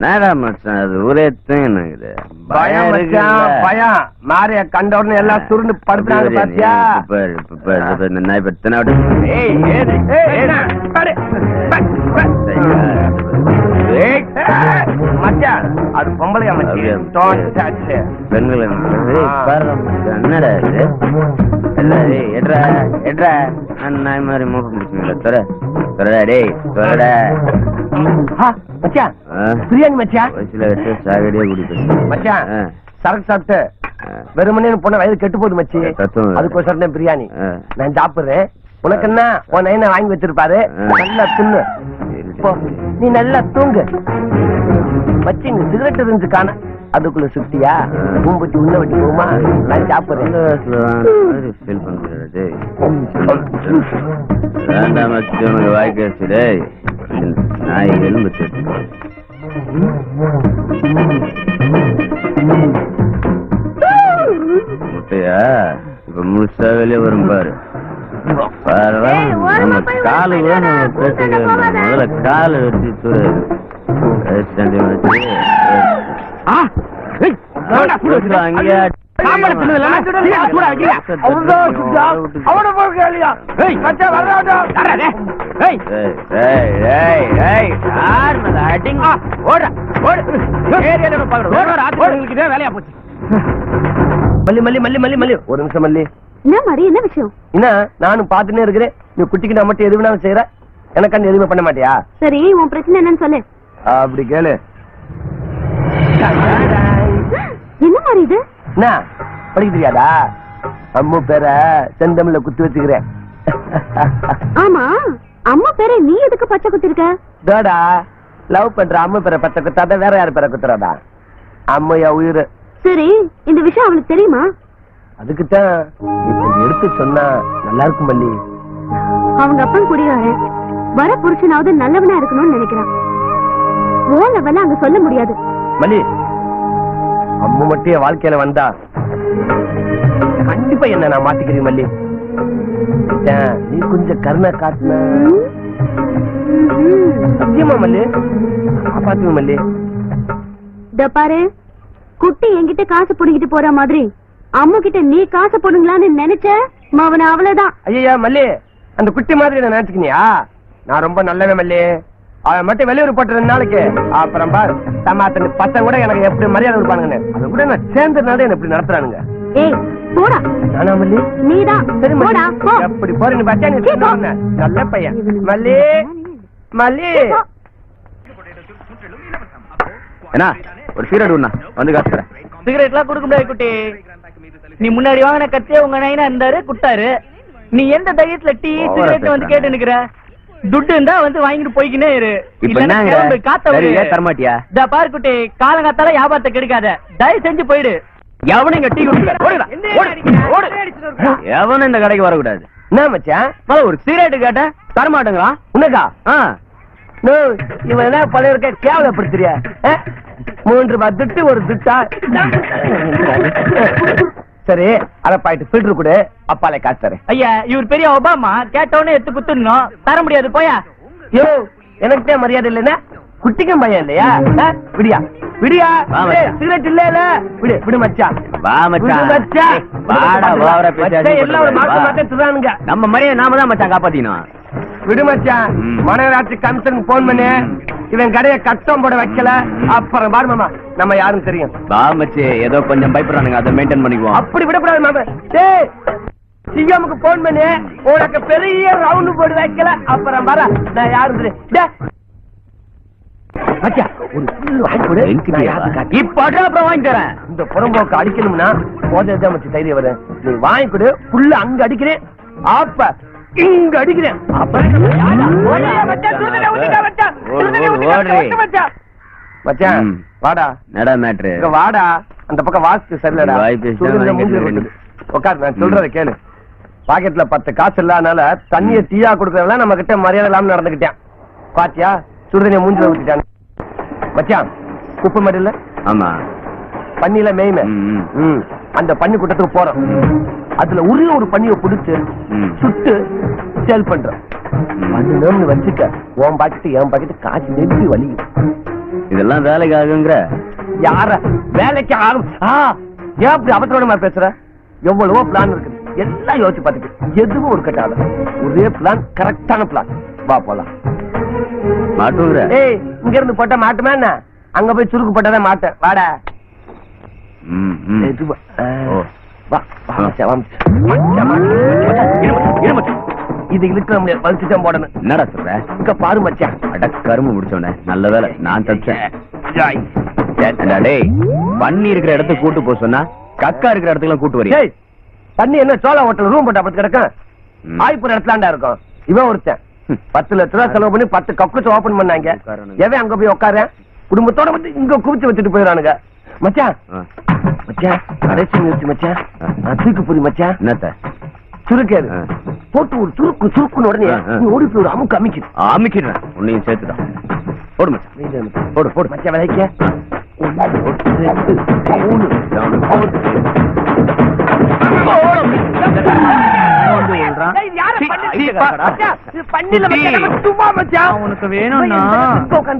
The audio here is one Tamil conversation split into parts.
அது ஒரே இருக்குது பயம் பயம் மாறிய கண்ட உடனே எல்லாம் சுருண்டு படுத்துறாங்க பாத்தியா? மச்சான் அது பொம்பளையா மச்சான் பெண்கள் என்னடா எட்ரா எட்ரா நாய் மாதிரி மூக்க முடிச்சுங்களா தர தரடா டேய் தரடா மச்சான் பிரியாணி மச்சான் வயசுல வச்சு சாகடியே குடிப்பேன் மச்சான் சரக்கு சாப்பிட்டு வெறுமனே பொண்ணு வயது கெட்டு போகுது மச்சி அதுக்கோசரம் பிரியாணி நான் சாப்பிடுறேன் உனக்கு என்ன உன் நைன வாங்கி வச்சிருப்பாரு நல்லா தின்னு நீ நல்லா தூங்கு மச்சி நீ சிகரெட் இருந்து காண அதுக்குள்ள சுத்தியா பூம்பட்டி உள்ள வட்டி போகுமா நான் சாப்பிடுறேன் வேண்டாம் மச்சி உனக்கு வாய்க்காச்சு நாய் எலும்பு முட்டையா இப்ப முழுசா வெளியே வரும் பாரு நம்ம காலு கூட நம்ம பேசுறது முதல்ல காலை வச்சு வேலையா போச்சு. மல்லி மல்லி மல்லி மல்லி மல்லி ஒரு நிமிஷம் மல்லி. என்ன மாதிரி என்ன விஷயம்? என்ன நானும் பாத்துனே இருக்கிறேன். நீ குட்டிக்கு நான் மட்டும் எது வேணாலும் செய்யற, எனக்கு எதுவுமே பண்ண மாட்டியா? சரி உன் பிரச்சனை என்னன்னு சொல்லு. அப்படி கேளு. என்ன மாதிரி இது? என்ன படிக்க தெரியாதா? அம்மா பேரை செந்தமிழ்ல குத்து வச்சுக்கிறேன். ஆமா அம்மா பேரை நீ எதுக்கு பச்சை குத்திருக்க? டோடா லவ் பண்ற அம்மா பேரை பச்சை குத்தாத வேற யாரு பேரை குத்துறாடா? அம்மையா உயிர். சரி இந்த விஷயம் அவளுக்கு தெரியுமா? அதுக்குத்தான் எடுத்து சொன்னா நல்லா இருக்கும் மல்லி. அவங்க அப்பன் குடியாரு வர புருஷனாவது நல்லவனா இருக்கணும்னு நினைக்கிறான். ஓ லெவல்ல அங்க சொல்ல முடியாது மல்லி. அம்மா மட்டும் என் வாழ்க்கையில வந்தா கண்டிப்பா என்ன நான் மாத்திக்கிறேன் மல்லி. நீ கொஞ்சம் கருணை காட்டுன சத்தியமா மல்லி காப்பாத்துவ மல்லி. பாரு குட்டி என்கிட்ட காசு புடிக்கிட்டு போற மாதிரி அம்மா கிட்ட நீ காசு போடுங்களான்னு நினைச்ச அவனை அவ்வளவுதான். ஐயா மல்லி அந்த குட்டி மாதிரி நான் நினைச்சுக்கினியா? நான் ரொம்ப நல்லவே மல்லி. அவன் மட்டும் வெளியூர் போட்டு 2 நாளைக்கு அப்புறம் பார் தமாத்தன் பசங்க கூட எனக்கு எப்படி மரியாதை கொடுப்பானுங்க. அதை கூட நான் சேர்ந்ததுனால என்ன எப்படி நடத்துறானுங்க. ஏய் போடா. நானா மல்லி? நீதான். சரி போடா போ. எப்படி போறேன்னு பார்த்தா நீ சொன்ன நல்ல பையன் மல்லி மல்லி. என்ன ஒரு சிகரெட் ஒண்ணா வந்து காசு தரேன். சிகரெட் எல்லாம் கொடுக்க முடியாது குட்டி. நீ முன்னாடி வாங்கின கத்தியே உங்க நைனா இருந்தாரு குட்டாரு. நீ எந்த தைரியத்துல டீ சிகரெட் வந்து கேட்டு நிக்கிற? துட்டு இருந்தா வந்து வாங்கிட்டு போய்க்கினே இரு. தரமாட்டியா? பாரு குட்டி காலங்காத்தால வியாபாரத்தை கெடுக்காத. தயவு செஞ்சு போயிடு. எவனும் இங்க டீ எவனும் இந்த கடைக்கு வரக்கூடாது. என்ன மச்சான் ஒரு சிகரெட் கேட்ட தரமாட்டேங்கிறான். உனக்கா? இவன் என்ன பழைய இருக்க கேவலப்படுத்துறியா? 3 ரூபாய் துட்டு ஒரு துட்டா? சரி அரைப்பாயிட்டு ஃபில்டர் கூட அப்பாலே காசு தரேன். ஐயா இவர் பெரிய ஒபாமா கேட்டவனே எடுத்து குத்துடணும். தர முடியாது போயா. யோ எனக்கிட்டே மரியாதை இல்லைன்னா குட்டிக்கும் பையன் இல்லையா? விடியா விடியா சிகரெட் இல்ல விடு விடு மச்சான். நம்ம மரியாதை நாம தான் மச்சான் காப்பாத்தினோம். விடு மச்சான். மாநகராட்சி கமிஷன் போன் பண்ணு. இவன் கடையை கட்டம் போட வைக்கல அப்புறம் பாரு மாமா நம்ம யாரும் தெரியும். பாமச்சு ஏதோ கொஞ்சம் பயப்படுறானுங்க, அதை மெயின்டைன் பண்ணிக்குவோம். அப்படி விடக்கூடாது மாமா. சிஎம்க்கு போன் பண்ணு. உனக்கு பெரிய ரவுண்ட் போட்டு வைக்கல அப்புறம் பாரு நான் யாரும் தெரியும். அப்புறம் வாங்கி தரேன். இந்த புறம்போக்கு அடிக்கணும்னா போதை வச்சு தைரியம் வரும். நீ வாங்கி கொடு. புள்ள அங்க அடிக்கிறேன் அப்ப இங்க அடிக்கிறேன். மச்சான் வாடா. நடா மேட்ரு வாடா. அந்த பக்கம் வாஸ்து சரியில்லடா. உட்கார் நான் சொல்றத கேளு. பாக்கெட்ல 10 காசு இல்லாதனால தண்ணிய டீயா கொடுக்கறதுல நம்ம கிட்ட மரியாதை இல்லாம நடந்துக்கிட்டேன். பாத்தியா சுடுதண்ணிய மூஞ்சில ஊத்திட்டான். மச்சான் குப்பை மாதிரி இல்ல? ஆமா பண்ணில மேய்மை. அந்த பண்ணி கூட்டத்துக்கு போறோம். அதுல ஒரு பண்ணிய புடிச்சு சுட்டு சேல் பண்றோம். வச்சுக்க உன் பாக்கெட்டு என் பாக்கெட்டு காசு நெருப்பி வலியும். இதெல்லாம் வேலைக்கு ஆகுங்கிற? யார வேலைக்கு ஆகும்? ஏன் அப்படி அவசரமா பேசுற? எவ்வளவோ பிளான் இருக்கு, எல்லாம் யோசிச்சு பார்த்துட்டு எதுவும் ஒரு கட்டாத. ஒரே பிளான், கரெக்டான பிளான். வா போலாம். மாட்டுங்கிற? ஏய், இங்க இருந்து போட்டா மாட்டுமா என்ன? அங்க போய் சுருக்கு போட்டாதான் மாட்டேன். வாடா. இது வா. வா, வா மச்சான், வா மச்சான். இது இழுக்கிற முடியாது, பரிசுதான் போடணும். என்னடா சொல்ற? இங்க பாரு மச்சான். அட கரும்பு முடிச்சோடனே நல்ல வேலை நான் தப்பிச்சேன். டேய், பண்ணி இருக்கிற இடத்துக்கு கூட்டு போக சொன்னா கக்கா இருக்கிற இடத்துக்கு கூட்டு வரீங்க. தண்ணி என்ன சோழ ஹோட்டல் ரூம் போட்டா பத்து கிடக்கும்? ஆய்ப்புற இடத்துலாண்டா இருக்கும். இவன் ஒருத்தன் 10 லட்ச ரூபாய் செலவு பண்ணி 10 கக்கூஸ் ஓபன் பண்ணாங்க. எவன் அங்க போய் உட்கார குடும்பத்தோட வந்து இங்க குவிச்சு வச்சுட்டு போயிடறானுங்க. மச்சான் மச்சான், கடைசி முயற்சி மச்சான். தூக்கு புரி மச்சான். என்னத்த சுருக்காது போட்டு ஒரு சுருக்கு சுருக்குன்னு உடனே நீ ஓடி போய் ஒரு அமுக்கு அமைக்கிடு. அமைக்கிடுறேன், உன்னையும் சேர்த்துதான். போடு மச்சான், போடு போடு மச்சான். விலைக்க 1 2 உனக்கு வேணும்னா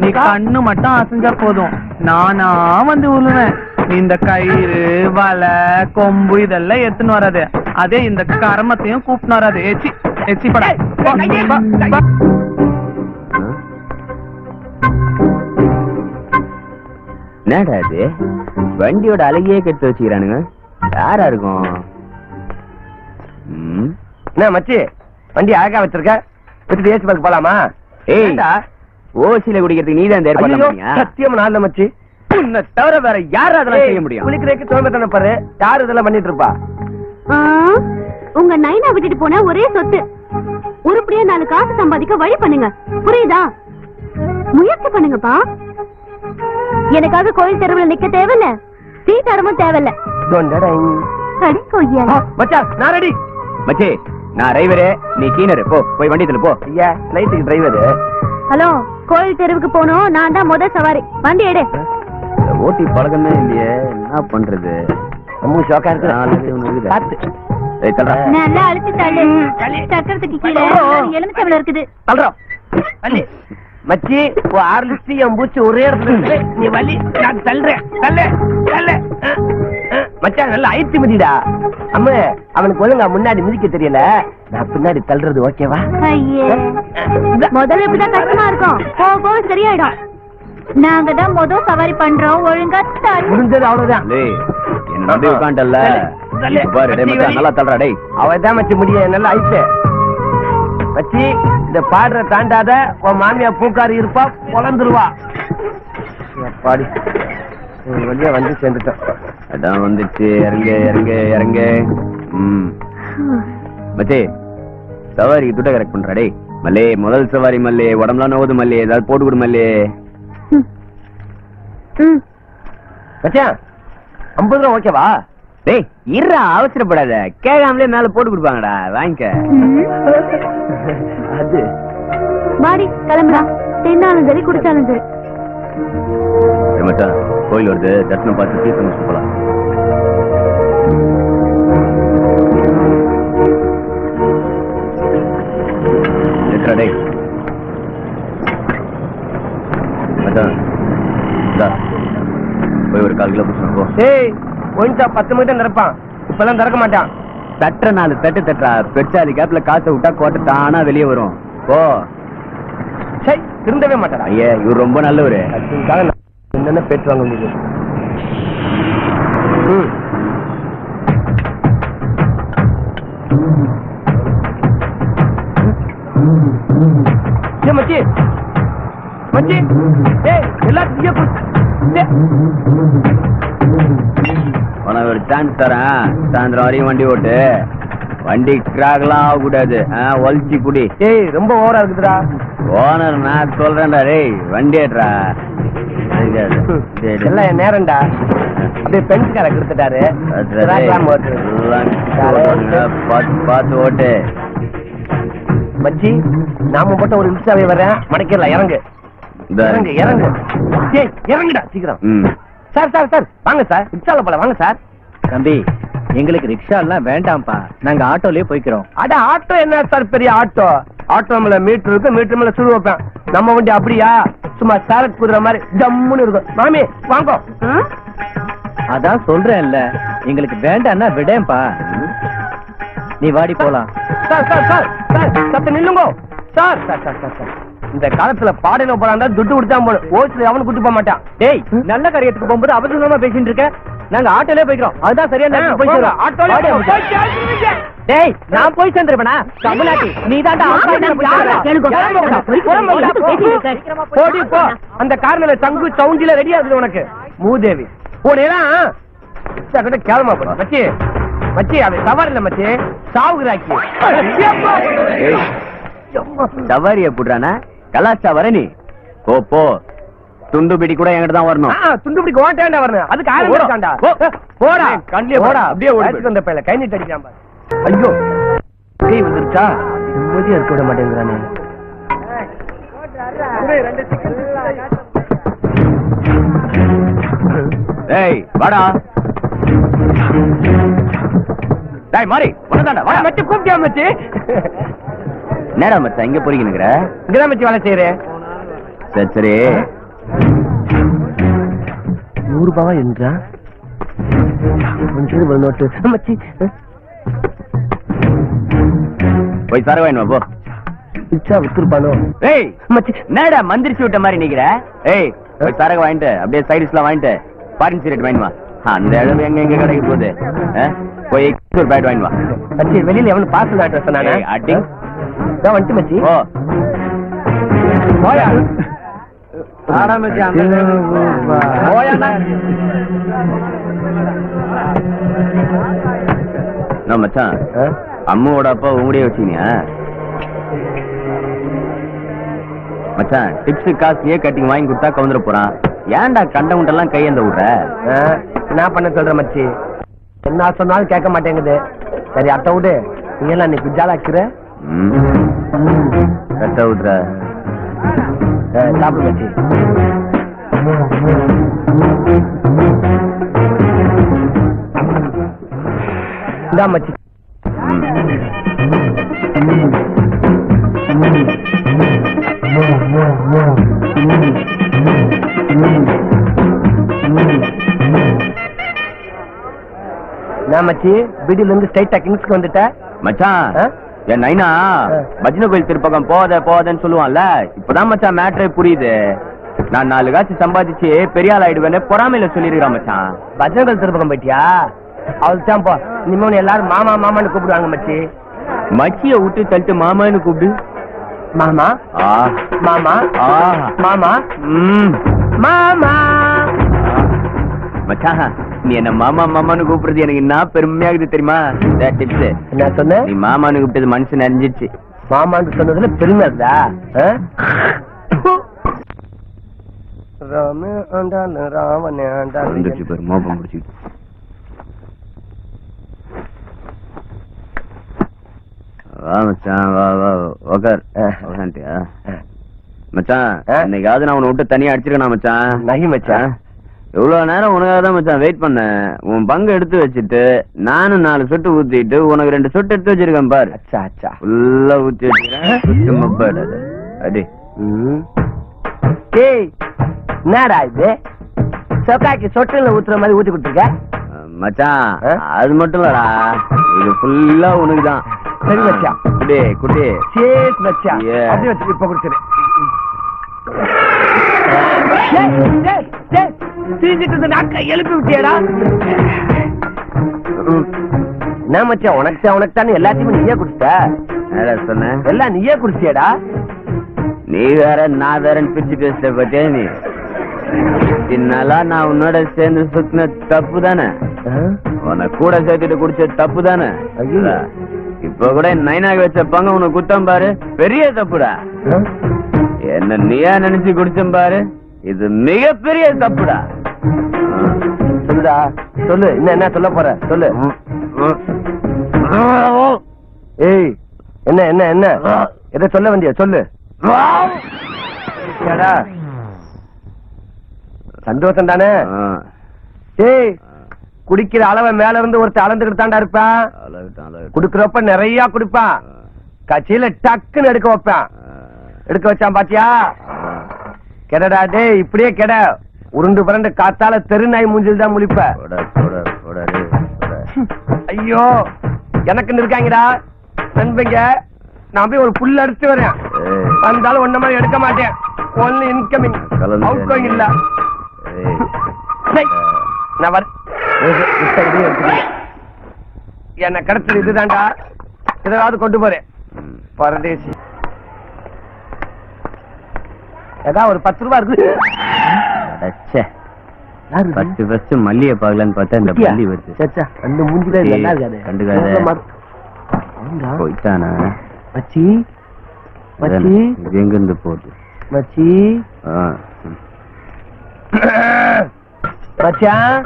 நீ கண்ணு மட்டும் அசைஞ்சா போதும், நானா வந்து உழுவேன். இந்த கயிறு வலை கொம்பு இதெல்லாம் எடுத்துன்னு வராது, அதே இந்த கர்மத்தையும் கூப்பிட்டு வராது. எச்சி எச்சி பட. என்னடா இது வண்டியோட அழகியே கெடுத்து வச்சுக்கிறானுங்க. யாரா இருக்கும்? என்ன மச்சி, வண்டி அழகா வச்சிருக்க, வச்சுட்டு ஏசி பார்க்க போலாமா? ஏய்டா, ஓசில குடிக்கிறதுக்கு நீதான் ஏற்பாடு பண்ணீங்க? சத்தியமா நான் இல்ல மச்சி. உன்னை தவிர வேற யாரும் அதெல்லாம் செய்ய முடியும்? குளிக்கிறதுக்கு தோணத்தானே பாரு, யாரு இதெல்லாம் பண்ணிட்டு இருப்பா? உங்க நைனா விட்டுட்டு போன ஒரே சொத்து, உருப்படியா 4 காசு சம்பாதிக்க வழி பண்ணுங்க, புரியுதா? முயற்சி பண்ணுங்கப்பா. எனக்காக கோயில் தெருவில் நிக்க தேவையில்ல, சீட்டாரமும் தேவையில்ல. மச்சான் நான் ரெடி. மச்சி, நான் டிரைவரு, நீ கீனரு. போய் வண்டி தள்ளு போ. ஐயா, லைட்டுக்கு டிரைவரு. ஹலோ, கோயில் தெருவுக்கு போனோம், நான் தான் முதல் சவாரி. வண்டி எடு. ஓட்டி பழக்கமே இல்லையே, என்ன பண்றது? நல்லா அழுத்தி தள்ளு, சக்கரத்துக்கு கீழே எலுமிச்சம்பழம் இருக்குது. மச்சி, 6 லிஸ்ட் என் பூச்சி ஒரே இடத்துல இருக்கு. நீ வலி, நான் தள்ளுறேன். மச்சான் நல்லா ஐத்தி மிதிடா. அம்மா, அவனுக்கு ஒழுங்கா முன்னாடி மிதிக்க தெரியல, நான் பின்னாடி தள்ளுறது ஓகேவா? முதல்ல இப்படிதான் கஷ்டமா இருக்கும், போக சரியாயிடும். நாங்க தான் முதல் சவாரி பண்றோம், ஒழுங்கா முடிஞ்சது அவ்வளவுதான். நல்லா தள்ளுறா. டேய், அவதான் மச்சி முடிய நல்லா ஐத்து. மச்சி, இந்த பாடுற தாண்டாத, உன் மாமியா பூக்காரி இருப்பா, பொழந்துருவா. பாடி வழியா வந்து சேர்ந்துட்டோம். அதான் வந்துச்சு. இறங்க இறங்க இறங்க. மச்சி, சவாரி துட்ட கரெக்ட் பண்றா. டேய் மல்லே, முதல் சவாரி மல்லே, உடம்புலாம் நோவுது மல்லே, ஏதாவது போட்டு கொடு மல்லே. மச்சான் 50 ரூபா ஓகேவா? டேய் இருடா, அவசரப்படாத, கேட்காமலே மேல போட்டு கொடுப்பாங்கடா, வாங்கிக்க. அது மாடி கிளம்புறா, தின்னாலும் சரி குடிச்சாலும் சரி. மச்சான், கோயில் வருது, தர்சனம் பார்த்து தீர்த்தம் முடிச்சு போலாம். டேய் மச்சான், போய் ஒரு 1/4 கிலோ பிடிச்சோம். ஏய், ஒயின்டா 10 மீட்டர் நிரப்பான், இப்பெல்லாம் திறக்க மாட்டான். தட்டுற 4 தட்டு தட்டுறா, பெருசாலி கேப்ல காசை விட்டா கோட்டை தானா வெளியே வரும். போ. சரி, திருந்தவே மாட்டாரா? ஐயா, இவர் ரொம்ப நல்லவரு. அதுக்காக என்னென்ன பேச்சு வாங்க முடியுது. மச்சி மச்சி, எல்லாத்தையும் உனக்கு ஒரு சான்ஸ் தரேன், சாயந்தரம் வரையும் வண்டி ஓட்டு. வண்டி கிராக்லாம் ஆகக்கூடாது, ஒலிச்சு குடி. ஏய், ரொம்ப ஓவரா இருக்குதுடா. ஓனர் நான் சொல்றேன்டா. டேய் வண்டி ஏற்றா. எல்லாம் என் நேரம்டா. அப்படியே பென்ஸ்கார கொடுத்துட்டாரு. பார்த்து ஓட்டு. மச்சி, நாம போட்ட ஒரு ரிக்ஷாவே வரேன், மடக்கிடலாம். இறங்கு இறங்கு இறங்கு. ஏய், இறங்குடா சீக்கிரம். சார் சார் சார், வாங்க சார், ரிக்ஷால போல வாங்க சார். தம்பி, எங்களுக்கு ரிக்ஷா எல்லாம் வேண்டாம்ப்பா, நாங்க ஆட்டோலயே போய்க்கிறோம். அட, ஆட்டோ என்ன சார் பெரிய ஆட்டோ? ஆட்டோ மேல மீட்டர் இருக்கு, மீட்டர் மேல சுடு வைப்பேன். நம்ம வண்டி அப்படியா சும்மா சேலட் குதிரை மாதிரி ஜம்முன்னு இருக்கும். மாமி வாங்கோ. அதான் சொல்றேன்ல, எங்களுக்கு வேண்டாம்னா விடேன்பா. நீ வாடி போலாம். சார் சார் சார் சார் சத்த நில்லுங்க sir. Sir sir sir sir இந்த காலத்துல பாடையில போறாண்டா துட்டு கொடுத்தா போல ஓட்டுல அவனு கூட்டு போக மாட்டான். டேய், நல்ல காரியத்துக்கு போகும்போது அவசரமா பேசிட்டு இருக்க. நாங்க ஆட்டோலே போய்க்கிறோம். அதுதான் சரியான டேய், நான் போய் சேர்ந்துருப்பேனா? தமிழ்நாட்டி நீ தாண்டா போடி போ. அந்த காரணம் சங்கு சவுண்டில ரெடியா இருக்குது உனக்கு. மூதேவி போனேதான் கேளமா போற மச்சி. மச்சி அது சவாரி இல்ல மச்சி, சாவுகிறாக்கி. சவாரிய புடுறானா? கலாச்சா வர நீ போ. துண்டு பிடி கூட என்கிட்ட தான் வரணும். துண்டு பிடிக்க ஓட்டாண்டா வரணும். அதுக்கு ஆரம்பிச்சாண்டா. போடா கண்ணிலே போடா. அப்படியே ஓடி வந்த பையல கை நீட்டு அடிக்காம. ஐயோ கை வந்துருச்சா? நிம்மதியா இருக்க விட மாட்டேங்கிறானே. டேய் வாடா. டேய் மாரி வரதாடா. வா மச்சி கூப்பிட்டியா மச்சி? நேரா மச்சான் இங்க போறீங்கங்கற? இங்கதான் மச்சி வேலை செய்யறேன். சரி சரி. 100 ரூபாவா என்றா? கொஞ்சம் நோட்டு மச்சி. போய் சார வாங்கிட்டு வா போ. இச்சா வித்துருப்பானோ? ஏய் மச்சி நேடா மந்திரிச்சு விட்ட மாதிரி நிக்கிற. ஏய் போய் சரக்கு வாங்கிட்டு அப்படியே சைடிஸ்லாம் வாங்கிட்டு ஃபாரின் சிகரெட் வாங்கிட்டு வா. அந்த இடம் எங்க கடைக்கு போகுது? போய் ஒரு பேட் வாங்கிட்டு வா. மச்சி வெளியில எவனு பாஸ் ஆட்ரஸ் சொன்னானே? அடி நான் வந்துட்டு மச்சி. ஓ போயா ஆரம்பிச்சு அந்த போயாடா. நான் மச்சான் அம்மாவோட அப்பா உங்களுடைய வச்சீங்க மச்சான். டிப்ஸ் காசு கட்டிங் வாங்கி கொடுத்தா கவுந்துட போறான். ஏன்டா கண்டவுண்டெல்லாம் கையெந்த விடுற? என்ன பண்ண சொல்ற மச்சி? என்ன சொன்னாலும் கேட்க மாட்டேங்குது. சரி அட்ட விடு. நீ எல்லாம் நீ குஜாலாக்குற கட்ட விடுற. சாப்பிடு மச்சி. இந்தா மச்சி. நான் மச்சி பிடில இருந்து ஸ்ட்ரைட்டா கிங்ஸ்க்கு வந்துட்ட மச்சான். என் நைனா பஜனை கோயில் திருப்பக்கம் போதேன்னு சொல்லுவான்ல. இப்பதான் மச்சான் மேட்ரே புரியுது. நான் 4 காசு சம்பாதிச்சு பெரிய ஆள் ஆயிடுவேன்னு பொறாமையில சொல்லிருக்கான் மச்சான். பஜனைகள் திருப்பக்கம் போயிட்டியா? அவள் தான் போ. இனிமே எல்லாரும் மாமா மாமான்னு கூப்பிடுவாங்க மச்சி. மச்சிய விட்டு தள்ளிட்டு மாமான்னு கூப்பிடு. மாமா மாமா மாமா மாமா. மச்சான் நீ என்ன மாமா மாமான்னு கூப்பிடுறது எனக்கு என்ன பெருமையாகுது தெரியுமா? டிப்ஸ் என்ன சொன்ன? நீ மாமான்னு கூப்பிட்டது மனசு நிறைஞ்சிருச்சு. மாமான்னு சொன்னதுல பெருமை இருந்தா? ராம ஆண்டான் ராவண ஆண்டான் மோபம் முடிச்சுட்டு வா மச்சான். வா வா உக்கார். மச்சான் இன்னைக்காவது நான் உன்னை விட்டு தனியா அடிச்சிருக்கேன் மச்சான். நகி மச்சான். எவ்வளவு நேரம் உனக்காக தான் மச்சான் வெயிட் பண்ணேன். உன் பங்கு எடுத்து வச்சுட்டு நானும் 4 சொட்டு ஊத்திட்டு உனக்கு 2 சொட்டு எடுத்து வச்சிருக்கேன் பாரு. அச்சா அச்சா ஃபுல்லா ஊத்தி வச்சிருக்கேன். அடி ஏய் என்னடா இது? சொக்காக்கி சொட்டுல ஊத்துற மாதிரி ஊத்தி கொடுத்துருக்க மச்சான். அது மட்டும் இல்லடா, இது ஃபுல்லா உனக்குதான். சரி மச்சான். குடி குடி. சேஸ் மச்சான். அப்படியே வச்சு இப்ப குடிச்சிரு. தீஞ்சிட்டு நாக்க எழுப்பி விட்டியடா. என்ன மச்சான் உனக்கு தானே எல்லாத்தையுமே நீயே குடிச்சிட்ட? சொன்னேன் எல்லாம் நீயே குடிச்சியடா. நீ வேற நான் வேறன்னு பிரிச்சு பேசுற பத்தியா நீ? இதனால நான் உன்னோட சேர்ந்து சுத்தின தப்பு தானே? உன்னை கூட சேர்த்துட்டு குடிச்ச தப்பு தானே? இப்ப கூட நைனாக வச்ச பங்க உனக்கு குத்தம் பாரு, பெரிய தப்புடா. என்ன நீயா நினைச்சு குடிச்சம் பாரு, இது மிகப்பெரிய தப்புடா. சொல்லுடா சொல்லு. என்ன சொல்ல போற சொல்லு. ஏய் என்ன என்ன என்ன எதை சொல்ல வந்தியா சொல்லு. சந்தோஷம் தானே? ஏய் குடிக்கிற அளவை மேல இருந்து ஒருத்தர் அளந்துக்கிட்டு தாண்டா இருப்பான். குடுக்கறப்ப நிறைய குடிப்பான். கட்சியில டக்குன்னு எடுக்க வைப்பேன். எடுக்க வச்சான் பாத்தியா? கெடடா டேய், இப்படியே கெட. உருண்டு பரண்டு காத்தால தெருநாய் மூஞ்சில் தான் முழிப்ப. ஐயோ, எனக்கு இருக்காங்கடா நண்பங்க. நான் போய் ஒரு புல் அடிச்சு வரேன். வந்தாலும் ஒன்ன மாதிரி எடுக்க மாட்டேன். ஒன்லி இன்கமிங், அவுட் கோயிங் இல்ல. நான் வர என்ன கிடைச்சது இதுதான்டா. ஏதாவது கொண்டு போறேன் பரதேசி. ஏதாவது ஒரு 10 ரூபாய் இருக்கு. 10 பஸ் மல்லிய பாக்கலான்னு பார்த்தா இந்த பள்ளி வருது. அந்த மூஞ்சில நல்லா இருக்காது. கண்டுக்காத போயிட்டானா மச்சி? மச்சி இது எங்க இருந்து போகுது மச்சி? மச்சான்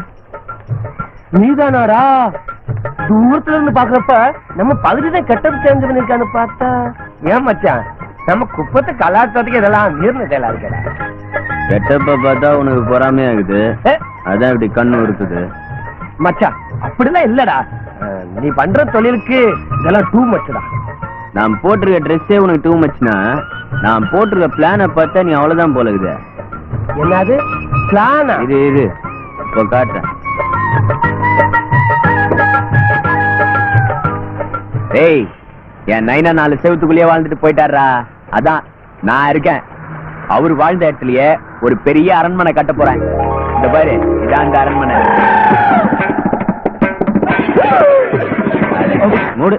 நீதானாடா? தூரத்துல இருந்து பாக்குறப்ப நம்ம பகுதிதான் கெட்டது சேர்ந்து இருக்கான்னு பார்த்தா. ஏன் மச்சான், நம்ம குப்பத்தை கலாச்சாரத்துக்கு இதெல்லாம் மீறின செயலா இருக்கா? கெட்டப்ப பார்த்தா உனக்கு பொறாமையா இருக்குது, அதான் இப்படி கண்ணு இருக்குது. மச்சான் அப்படிலாம் இல்லடா. நீ பண்ற தொழிலுக்கு இதெல்லாம் டூ மச்டா. நான் போட்டிருக்க ட்ரெஸ்ஸே உனக்கு டூ மச்னா, நான் போட்டிருக்க பிளான பார்த்தா நீ அவ்வளவுதான் போல இருக்குது. என்னது பிளானா? இது இப்போ காட்டுறேன். ஏய், என் நைனா 4 செவத்துக்குள்ளேயே வாழ்ந்துட்டு போயிட்டாரா. அதான் நான் இருக்கேன். அவரு வாழ்ந்த இடத்துலயே ஒரு பெரிய அரண்மனை கட்ட போறேன். இந்த பாரு, இதான் அந்த அரண்மனை. மூடு.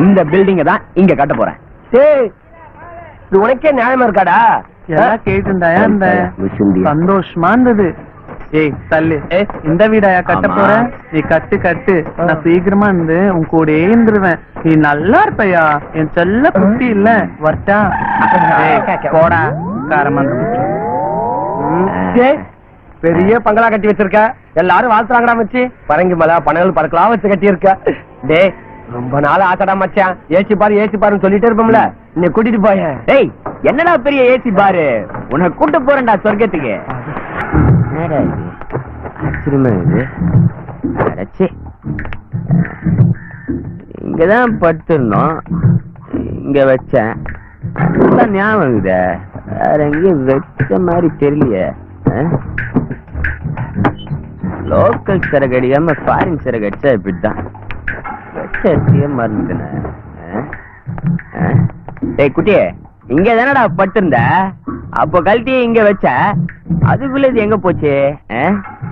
இந்த பில்டிங்க தான் இங்க கட்ட போறேன். இது உனக்கே நியாயமா இருக்காடா? கேட்டுண்டாயா இருந்த சந்தோஷமா இருந்தது. ஏய் தள்ளு, இந்த வீடாயா கட்ட போறேன். நீ கட்டு கட்டு, நான் சீக்கிரமா இருந்து உன் கூடயே இருந்துருவேன். நீ நல்லா இருப்பையா, என் செல்ல குட்டி இல்ல. வரட்டா? போடா காரமந்த. பெரிய பங்களா கட்டி வச்சிருக்க, எல்லாரும் வாழ்த்துறாங்கடா மச்சி. பரங்கி மலை பனங்கள் பறக்கலாம் வச்சு கட்டி இருக்க. டே ரொம்ப நாள் ஆசடா மச்சான். ஏசி பாரு ஏசி பாருன்னு சொல்லிட்டே இருப்போம்ல, நீ கூட்டிட்டு போய. டேய், என்னடா பெரிய ஏசி பாரு, உனக்கு கூட்டு போறேன்டா சொர்க்கத்துக்கு. ஆச்சரியமா இது. இங்கதான் படுத்திருந்தோம், இங்க வச்சேன். ஞாபகம் இருக்குதே, வேற எங்கேயும் வச்ச மாதிரி தெரியலையே. லோக்கல் சரக்கு அடிக்காம ஃபாரின் சரக்கு அடிச்சா இப்படிதான். வச்ச மறந்துட்டேன். டேய் குட்டியே, இங்க தானடா பட்டிருந்த, அப்போ கழட்டியே இங்க வச்ச. அதுக்குள்ள இது எங்க போச்சு?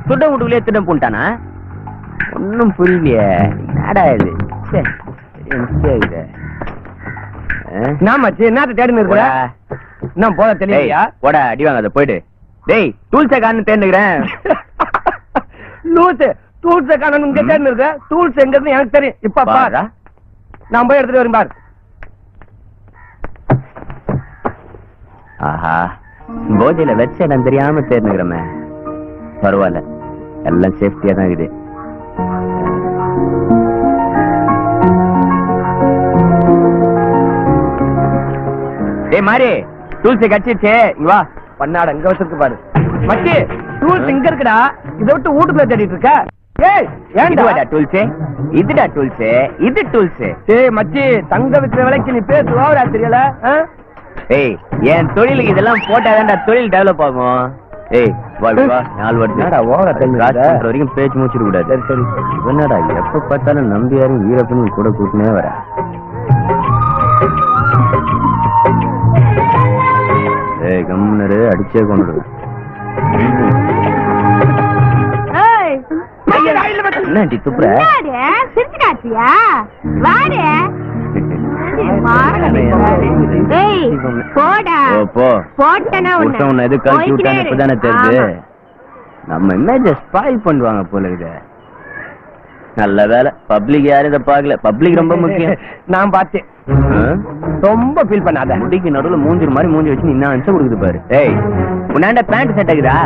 துட்ட வீட்டுக்குள்ளே திட்டம் போட்டானா? ஒன்னும் புரியலையே, என்னடா இது? என்ன தேடி இருக்கிற? இன்னும் போத தெரியலையா? போட அடி வாங்க. அதை போயிட்டு டேய் டூல்ஸை காணு தேர்ந்துக்கிறேன். டூல்ஸை காணணும் இங்க தேடி இருக்க. டூல்ஸ் எங்க இருந்து எனக்கு தெரியும். இப்ப பாரு, நான் போய் எடுத்துட்டு வரேன் பாரு. ஆஹா, போதையில வச்ச இடம் தெரியாம தேர்ந்துக்கிறமே. பரவாயில்ல, எல்லாம் சேஃப்டியா தான் இருக்குது. டேய் மாரி, டூல்ஸ் கட்சிச்சே, இங்க வா. பண்ணாட இங்க வச்சிருக்கு பாரு. மச்சி டூல்ஸ் இங்க இருக்குடா, இதை விட்டு வீட்டுக்குள்ள தேடிட்டு இருக்க. ஏய் ஏன்டா டூல்ஸ்? இதுடா டூல்ஸ், இது டூல்ஸ். ஏய் மச்சி, தங்க விக்கிற விலைக்கு நீ பேசுவாடா தெரியல. ஏய், என் தொழிலுக்கு இதெல்லாம் போட்டாதான்டா தொழில் டெவலப் ஆகும். ஏய் வா வா, 4 வருஷம் வரைக்கும் பேச்சு மூச்சிட கூடாது. சரி சரி. இவனடா எப்ப பார்த்தாலும் நம்பியாரும் வீரப்பனும் கூட கூட்டினே வர. ஏய் கம்முனரு, அடிச்சே கொண்டு. என்ன துப்புற? நம்ம இமேஜ ஸ்பாயில் பண்ணுவாங்க போல இருக்கு. நல்ல வேலை பப்ளிக் யாரும் இதை பாக்கல. பப்ளிக் ரொம்ப முக்கியம். நான் பார்த்தேன். ரொம்ப ஃபீல் பண்ணாத. முடிக்கு நடுவுல மூஞ்சிரு மாதிரி மூஞ்சி வச்சு இன்னும் நினைச்சா கொடுக்குது பாரு. டேய், உன்னாண்ட பேண்ட் செட் ஆகுதா?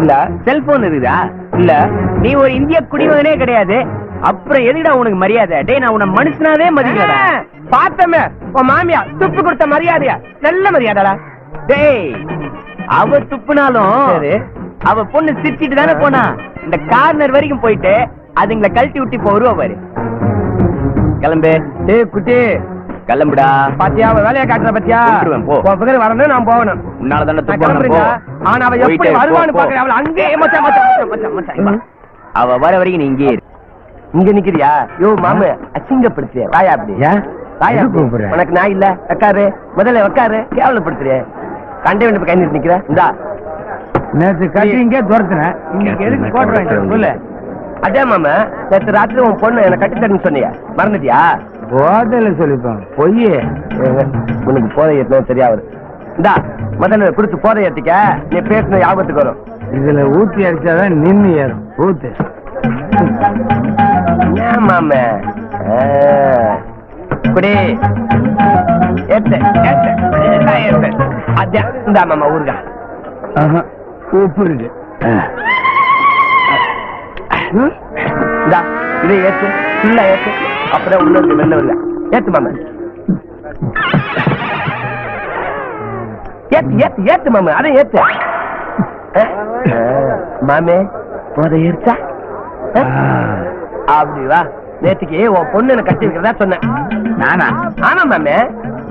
இல்ல. செல்போன் இருக்குதா? இல்ல. நீ ஒரு இந்திய குடிமகனே கிடையாது, அப்புறம் எதுடா உனக்கு மரியாதை? டேய், நான் உன்னை மனுஷனாவே மதிக்கலடா. பார்த்தமே உன் மாமியா துப்பு கொடுத்த மரியாதையா? நல்ல மரியாதைடா. டேய், அவ துப்புனாலும் அவ பொண்ணு சிரிச்சிட்டு தானே போனா. இந்த கார்னர் வரைக்கும் போயிட்டு அதுங்களை கழட்டி விட்டு இப்ப வருவா பாரு. கிளம்பு. டேய் குட்டி, கிளம்புடா. பாத்தியா அவ வேலையை காட்டுற பத்தியா? விட்டுருவேன், போ. உன் பக்கத்துல வரணும், நான் போகணும். உன்னால தானே நான் துப்பு வாங்க, கிளம்புறேங்க. போ. ஆனா அவ எப்படி போயிட்டே, வருவான்னு போ, போ. பாக்குறேன். அவளை அங்கேயே மச்சான் மச்சான் மச்சான் மச்சான் மச்சான் மச்சான். அவ வர வரைக்கும் நீ இங்கே இரு. இங்க நிக்கிறியா? யோ மாமு அசிங்கப்படுத்துறிய வாயா அப்படி வாயா அப்படி. உனக்கு நான் இல்ல உக்காரு, முதல்ல உக்காரு. கேவலப்படுத்துறிய கண்டே வேண்டிய கை நீட்டு நிக்கிற. இந்தா நேற்று கட்டிங்க துரத்துனேன், இன்னைக்கு எதுக்கு கோட் வாங்கிட்டு சொல்லு. அதே மாமா நேற்று ராத்திரி உன் பொண்ணு என்ன கட்டி தரேன்னு சொன்னியா, மறந்துட்டியா? போதையில சொல்லிப்பேன் பொய். உனக்கு போதை ஏற்றணும் தெரியாது. இந்தா முதல்ல கொடுத்து போதை ஏத்திக்க, நீ பேசின ஞாபகத்துக்கு வரும். இதுல ஊத்தி அடிச்சாதான் நின்னு ஏறும். ஊத்து. ஏன் மாமா குடி ஏத்து ஏத்து ஏத்து. அதான் இந்தா மாமா ஊருகா. உப்பு இருக்கு. இந்தா இதை ஏத்து, ஃபுல்லா ஏத்து. அப்புறம் உள்ள இருக்கு வெள்ள வெள்ள ஏத்து மாமா. ஏத்து ஏத்து ஏத்து மாமா, அதை ஏத்து. மாமே போதை ஏறிச்சா? அப்படி வா. நேற்றுக்கு உன் பொண்ணு என்ன கட்டி வைக்கிறதா சொன்னேன். நானா? ஆமா மாமே.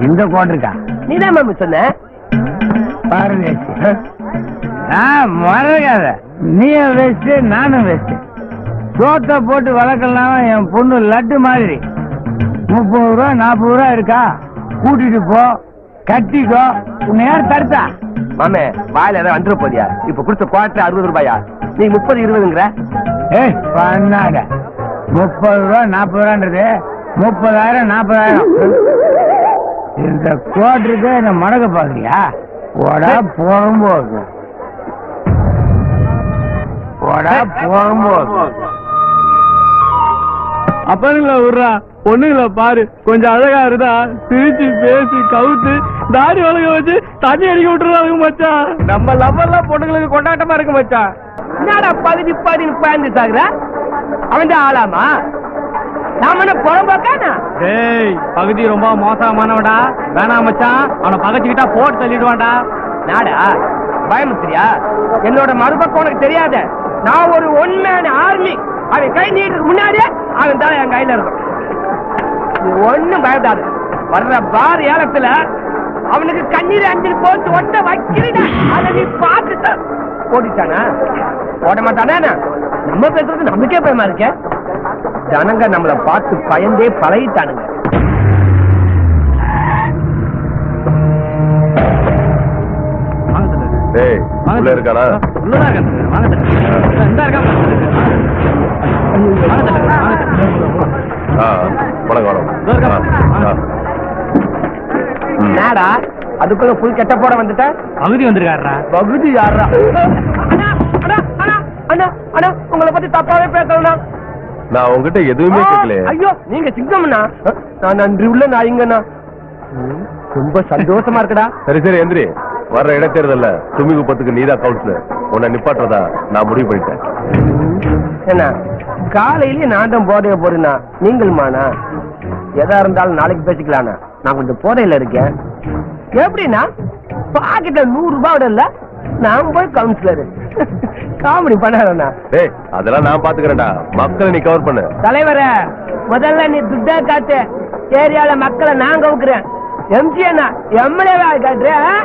இந்த கோட் இருக்கா? நீதான் மாமி சொன்ன. பாரு மறக்காத, நீ வேஸ்ட் நானும் வேஸ்ட். சோத்த போட்டு வளர்க்கலாம் என் பொண்ணு லட்டு மாதிரி. 30 ரூபா 40 ரூபா இருக்கா, கூட்டிட்டு போ, கட்டிக்கோ. உன்னை யார் தடுத்தா? மாமே வாயில ஏதாவது வந்துட போதியா? இப்ப கொடுத்த குவார்டர் 60 ரூபாயா, நீ 30 20ங்கிற. ஏய் பண்ணாத. 30 ரூபா 40 ரூபான்றது 30,000 40,000. இந்த கோட்டருக்கு என்ன மடக்க பாக்குறியா? போடா போகும்போது போடா போகும்போது. அப்பனுங்கள விடுறா, பொண்ணுங்கள பாரு, கொஞ்சம் அழகா இருந்தா சிரிச்சு பேசி கவுத்து தாடி வளர்க்க வச்சு தண்ணி அடிக்க விட்டுறாங்க மச்சான். நம்ம லவ்வெல்லாம் பொண்ணுங்களுக்கு கொண்டாட்டமா இருக்கு மச்சான். என்னடா பகுதி பாதின்னு பயந்து சாகுற? அவன் தான் ஆளாமா? நாம என்ன புறம்பாக்கானா? டேய் பகுதி ரொம்ப மோசமானவடா, வேணாம் மச்சான். அவனை பகச்சுக்கிட்டா போட்டு தள்ளிடுவான்டா. நாடா பயமுத்திரியா? என்னோட மறுபக்கம் உனக்கு தெரியாத. நான் ஒரு ஒன்மேன் ஆர்மி. அவன் கை நீட்டுக்கு முன்னாடியே அவன் தான் என் கையில இருக்கும். ஒண்ணும் பயப்படாது. வர்ற பார் ஏலத்துல அவனுக்கு கண்ணீர் அஞ்சல் போட்டு ஒட்ட வைக்கிறீங்க. அதை நீ பார்த்துட்ட ஓடிட்டானா? ஓட மாட்டானே. நம்ம பேசுறது நமக்கே பயமா இருக்க. ஜனங்க நம்மளை பார்த்து பயந்தே பழகிட்டானுங்க. இருக்கானா? நாடா அதுக்குள்ள புல் கெட்ட போட வந்துட்ட. பகுதி வந்திருக்காரா? பகுதி யாரா? அண்ணா உங்களை பத்தி தப்பாவே பேசலாம். நான் உங்ககிட்ட எதுவுமே கேட்கல. ஐயோ நீங்க சிங்கம்னா, நான் நன்றி உள்ள நாய்ங்கண்ணா. ரொம்ப சந்தோஷமா இருக்குடா. சரி சரி எந்திரி. வர்ற இடைத்தேர்தல்ல தும்மி குப்பத்துக்கு நீதான் கவுன்சிலர். உன்னை நிப்பாட்டுறதா நான் முடிவு பண்ணிட்டேன். என்ன காலையிலேயே நான் தான் போதைய போறேன்னா நீங்களுமாண்ணா? எதா இருந்தாலும் நாளைக்கு பேசிக்கலாண்ணா. நான் கொஞ்சம் போதையில இருக்கேன். எப்படின்னா பாக்கெட்ல 100 ரூபாய் இல்ல, நான் போய் கவுன்சிலர். காமெடி பண்ணா? ஏய் அதெல்லாம் நான் பாத்துக்கிறேன்டா. மக்களை நீ கவர் பண்ணு. தலைவர முதல்ல நீ துட்டா காட்டு. ஏரியால மக்களை நான் கவுக்குறேன். எம்ஜி அண்ணா எம்எல்ஏ காட்டுறேன்.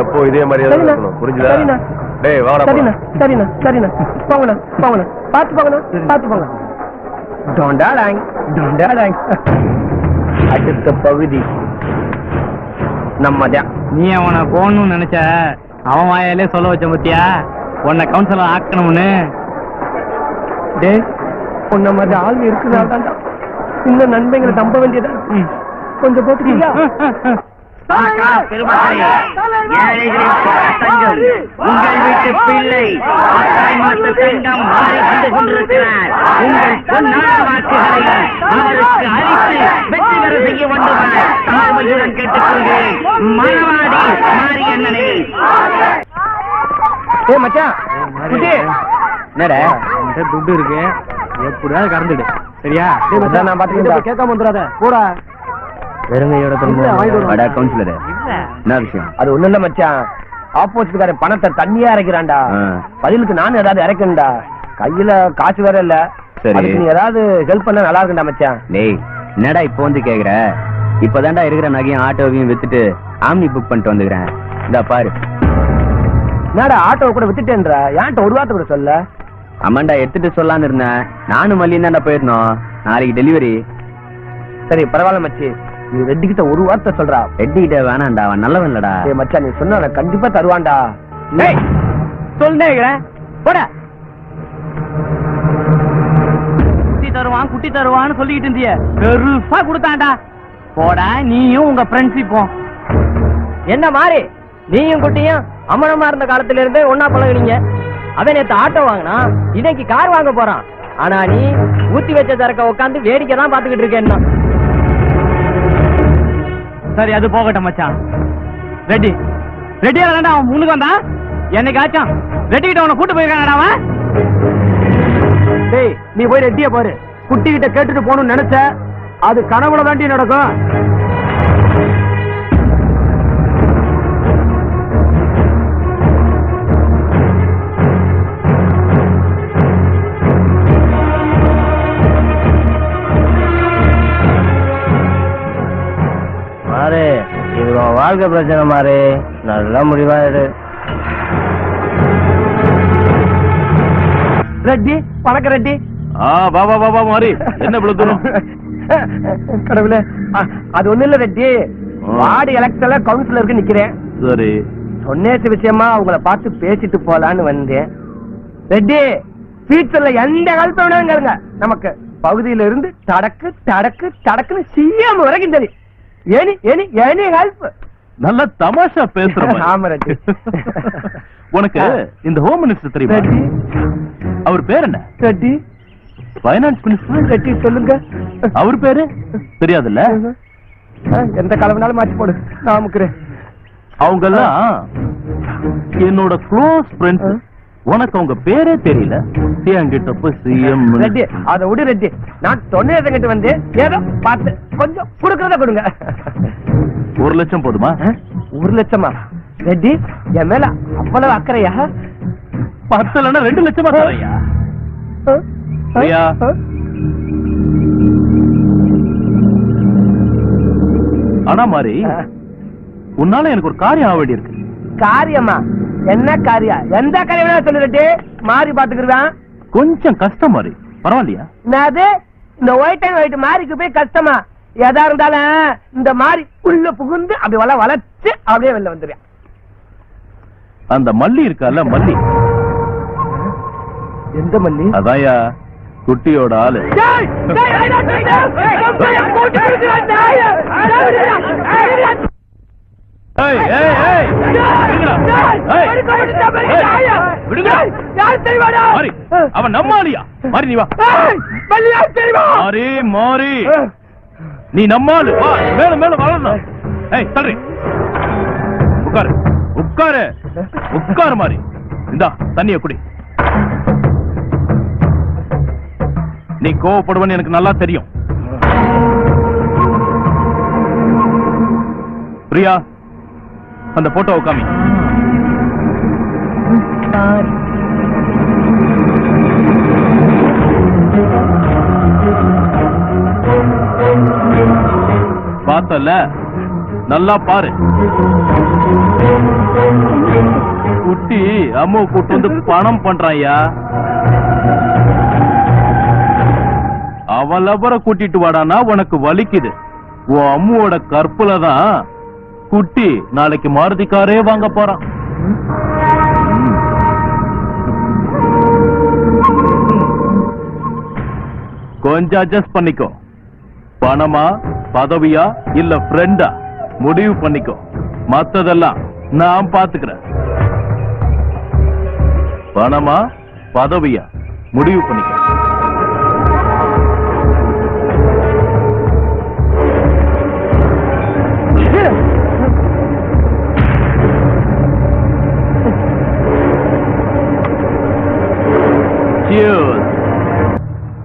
எப்போ இதே மாதிரி புரிஞ்சுதா? டேய் வாடா. சரிண்ணா சரிண்ணா சரிண்ணா. போங்கண்ணா போங்கண்ணா. பாத்து போங்கண்ணா பாத்து போங்க. டோண்டாடாங் டோண்டாடாங். அடுத்த பகுதி நம்மதான். நீ அவனை போகணும்னு நினைச்ச, அவன் வாயாலே சொல்ல வச்ச பத்தியா உன்னை கவுன்சிலர் ஆக்கணும்னு. டேய் உன்ன மாதிரி ஆள் இருக்குனால்தான் இந்த நன்மைகளை நம்ப வேண்டியதா. கொஞ்சம் போட்டுக்கீங்களா? உங்கள் வீட்டு பிள்ளை தங்கம் மாறிக்கொண்டு கொண்டிருக்கிறார். உங்கள் பொன்னான வாக்குகளை அவருக்கு அளித்து வெற்றி பெற செய்ய வேண்டுமாறு தாழ்மையுடன் கேட்டுக்கொள்கிறேன். மணவாடி மாரியண்ணனே. ஏ மச்சான் குட்டி என்னடா துட்டு இருக்கு, எப்படியாவது கறந்துடு. சரியா? நான் பாத்துக்கிட்டு கேட்காம வந்துடாத. போடா. வெறுங்கையோட கவுன்சிலர் என்ன விஷயம்? அது ஒண்ணு இல்ல மச்சான். ஆப்போசிட்காரன் பணத்தை தண்ணியா இறக்கிறான்டா. பதிலுக்கு நானும் ஏதாவது இறக்கணும்டா. கையில காசு வேற இல்ல. சரி நீ ஏதாவது ஹெல்ப் பண்ண நல்லா இருக்குண்டா மச்சான். டேய் என்னடா இப்போ வந்து கேக்குற? இப்பதான்டா இருக்கிற நகையும் ஆட்டோவையும் வித்துட்டு ஆம்னி புக் பண்ணிட்டு வந்துக்கிறேன். இந்த பாரு. என்னடா ஆட்டோ கூட வித்துட்டேன்ற, ஏன்ட்ட ஒரு வார்த்தை கூட சொல்ல? அம்மாண்டா எடுத்துட்டு சொல்லான்னு இருந்தேன். நானும் மல்லியும் தான்டா போயிருந்தோம். நாளைக்கு டெலிவரி. சரி பரவாயில்ல மச்சி, நீ ரெட்டி கிட்ட ஒரு வார்த்தை சொல்றா. ரெட்டி கிட்ட வேணாம்டா, அவன் நல்லவன் இல்லடா. ஏய் மச்சான், நீ சொன்னா கண்டிப்பா தருவான்டா. சொல்லுங்க போட. குட்டி தருவான்னு சொல்லிக்கிட்டு இருந்திய, பெருசா கொடுத்தான்டா. போடா நீயும் உங்க ஃப்ரெண்ட்ஷிப்பும். என்ன மாறி, நீயும் குட்டியும் அம்மனமா இருந்த காலத்துல இருந்தே ஒன்னா பழகுனீங்க. அவன் நேத்து ஆட்டோ வாங்கினா, இன்னைக்கு கார் வாங்க போறான். ஆனா நீ ஊத்தி வச்ச சரக்க உட்காந்து வேடிக்கை தான் பாத்துக்கிட்டு இருக்கேன். சரி அது போகட்டும் மச்சான். ரெட்டி ரெட்டியா அவன் முன்னுக்கு வந்தான். என்னைக்காச்சும் ரெட்டி கிட்ட அவனை கூட்டு போயிருக்கானடா அவன். டேய் நீ போய் ரெட்டிய பாரு. குட்டி கிட்ட கேட்டுட்டு போகணும்னு நினைச்ச, அது கனவுல தாண்டி நடக்கும். மாறு, இது வாழ்க்கை பிரச்சனை மாறு. நல்லா முடிவாயிடு. ரெட்டி வணக்கம் ரெட்டி. வா வா வா வா மாறி. என்ன இவ்வளவு தூரம்? கடவுளே, அது ஒண்ணு இல்ல ரெட்டி, வார்டு எலெக்ஷன்ல கவுன்சிலருக்கு நிக்கிறேன். சரி. சொன்னேச விஷயமா அவங்கள பார்த்து பேசிட்டு போலான்னு வந்தேன். ரெட்டி, ஃபியூச்சர்ல எந்த ஹெல்ப் வேணாலும் கேளுங்க. நமக்கு பகுதியில இருந்து தடக்கு தடக்கு தடக்குன்னு சிஎம் வரைக்கும் தெரியும். Any any any help. நல்ல தமாஷா பேசுற ஆமா ரெட்டி. உனக்கு இந்த ஹோம் மினிஸ்டர் தெரியுமா? ரெட்டி அவர் பேர் என்ன? Reddy finance minister. ரெட்டி சொல்லுங்க. அவர் பேரு தெரியாதுல்ல? எந்த காலம்னாலும் மாற்றி போடு, நான் அமுக்குறேன். அவங்க எல்லாம் என்னோட க்ளோஸ் ஃப்ரெண்ட்ஸ். உனக்கு அவங்க பேரே தெரியல. என்கிட்ட போய் சிஎம். ரெட்டி அதை விடு ரெட்டி, நான் தொண்ணூறு வந்து ஏதோ பார்த்து கொஞ்சம் கொடுக்கறத கொடுங்க. 1 லட்சம் போதுமா? 1 லட்சமா? ரெட்டி என் மேல அவ்வளவு அக்கறையா? 10 இல்லைன்னா 2 லட்சமா தரையா? பிரியா, ஆனா மாதிரி உன்னால எனக்கு ஒரு காரியம் ஆக வேண்டி இருக்கு. காரியமா? என்ன காரியம்? எந்த காரியம் வேணா சொல்லு ரெட்டி, மாறி பாத்துக்கிடுவேன். கொஞ்சம் கஷ்டம் மாதிரி, பரவாயில்லையா? என்னது இந்த ஒயிட் அண்ட் ஒயிட் மாறிக்கு போய் கஷ்டமா? எதா இருந்தாலும் இந்த மாறி உள்ள புகுந்து அப்படி வளைச்சு அப்படியே வெளில வந்துடுவேன். அந்த மல்லி இருக்கால, மல்லி. எந்த மல்லி? அதாயா குட்டியோட ஆளு. அவன் நம்ம ஆளியா? மாறி நீ வா. மாறி மாறி நீ நம்ம ஆளு. வா, மேல மேல வளரணும். ஏய் தள்ளுறி. உட்காரு உட்காரு உட்காரு. மாறி இந்தா தண்ணிய குடி. நீ கோவப்படுவன்னு எனக்கு நல்லா தெரியும். பிரியா, அந்த போட்டோவை காமி. பார்த்தல, நல்லா பாரு. குட்டி அம்மா கூட்டு வந்து பணம் பண்றாயா. அவன் லபரை கூட்டிட்டு வாடானா உனக்கு வலிக்குது. உன் அம்முவோட கற்புலதான் குட்டி நாளைக்கு மாருதி காரே வாங்க போறான். கொஞ்சம் அட்ஜஸ்ட் பண்ணிக்கோ. பணமா, பதவியா, இல்ல ஃப்ரெண்டா முடிவு பண்ணிக்கோ. மத்ததெல்லாம் நான் பாத்துக்கிறேன். பணமா, பதவியா முடிவு பண்ணிக்கோ.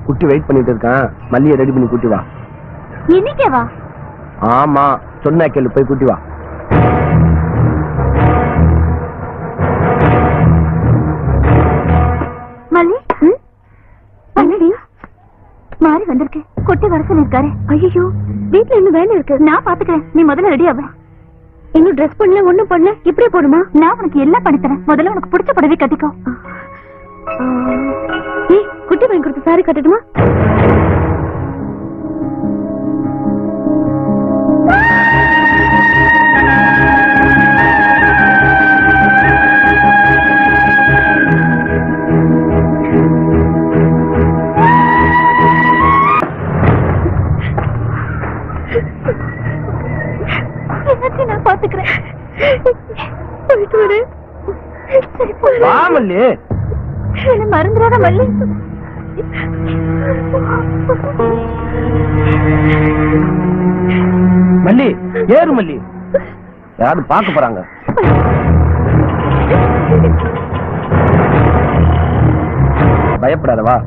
குட்டி வெயிட் பண்ணிட்டு இருக்கான். மல்லியை ரெடி பண்ணி கூட்டி வா. இன்னைக்கே வா? ஆமா, சொன்ன கேளு, போய் கூட்டி வா. மல்லி, மல்லி மாறி வந்திருக்கேன். குட்டி வர சொல்லிருக்காரு. ஐயோ, வீட்டுல இன்னும் வேலை இருக்கு, நான் பாத்துக்கிறேன். நீ முதல்ல ரெடி ஆவ. இன்னும் ட்ரெஸ் பண்ணல, ஒண்ணும் பண்ணல, இப்படியே போடுமா? நான் உனக்கு எல்லாம் பண்ணித்தரேன். முதல்ல உனக்கு பிடிச்ச புடவை கட்டிக்கோ. குட்டி வாங்கி கொடுத்த சாரி கட்டட்டுமா? நான் பாத்துக்கிறேன். போயிட்டு வரேன். என்ன மறந்துடாத மல்லி. மல்லி ஏறு மல்லி, யாரும் பார்க்க போறாங்க. பயப்படாதவா.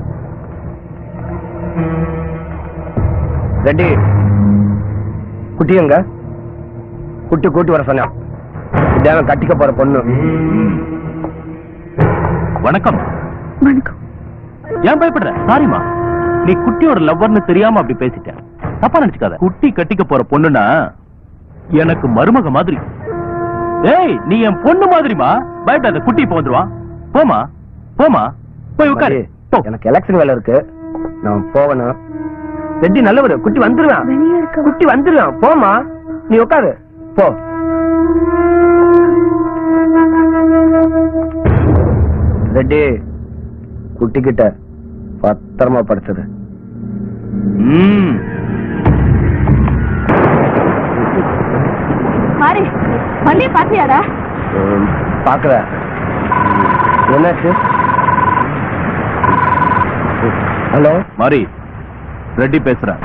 ரெட்டி குட்டியங்க, குட்டி கூட்டி வர சொன்னான். இதான் கட்டிக்க போற பொண்ணு. வணக்கம். வணக்கம். ஏன் பயப்படுற? சாரிமா, நீ குட்டியோட லவ்வர்னு தெரியாம அப்படி பேசிட்ட. தப்பா நினைச்சுக்காத. குட்டி கட்டிக்க போற பொண்ணுனா எனக்கு மருமக மாதிரி. ஏய், நீ என் பொண்ணு மாதிரிமா. பயப்படாத, குட்டி இப்ப வந்துருவான். போமா போமா, போய் உட்காரு. எனக்கு எலெக்ஷன் வேலை இருக்கு, நான் போகணும். ரெட்டி நல்லவரு, குட்டி வந்துருவான். குட்டி வந்துருவான், போமா. நீ உட்காரு, போ. ரெட்டி குட்டி கிட்ட பத்திரமா படிச்சது. மாறி, மல்லிய பாத்தியாடா? பாக்கல. என்னாச்சு? ஹலோ மாரி, ரெட்டி பேசுறேன்.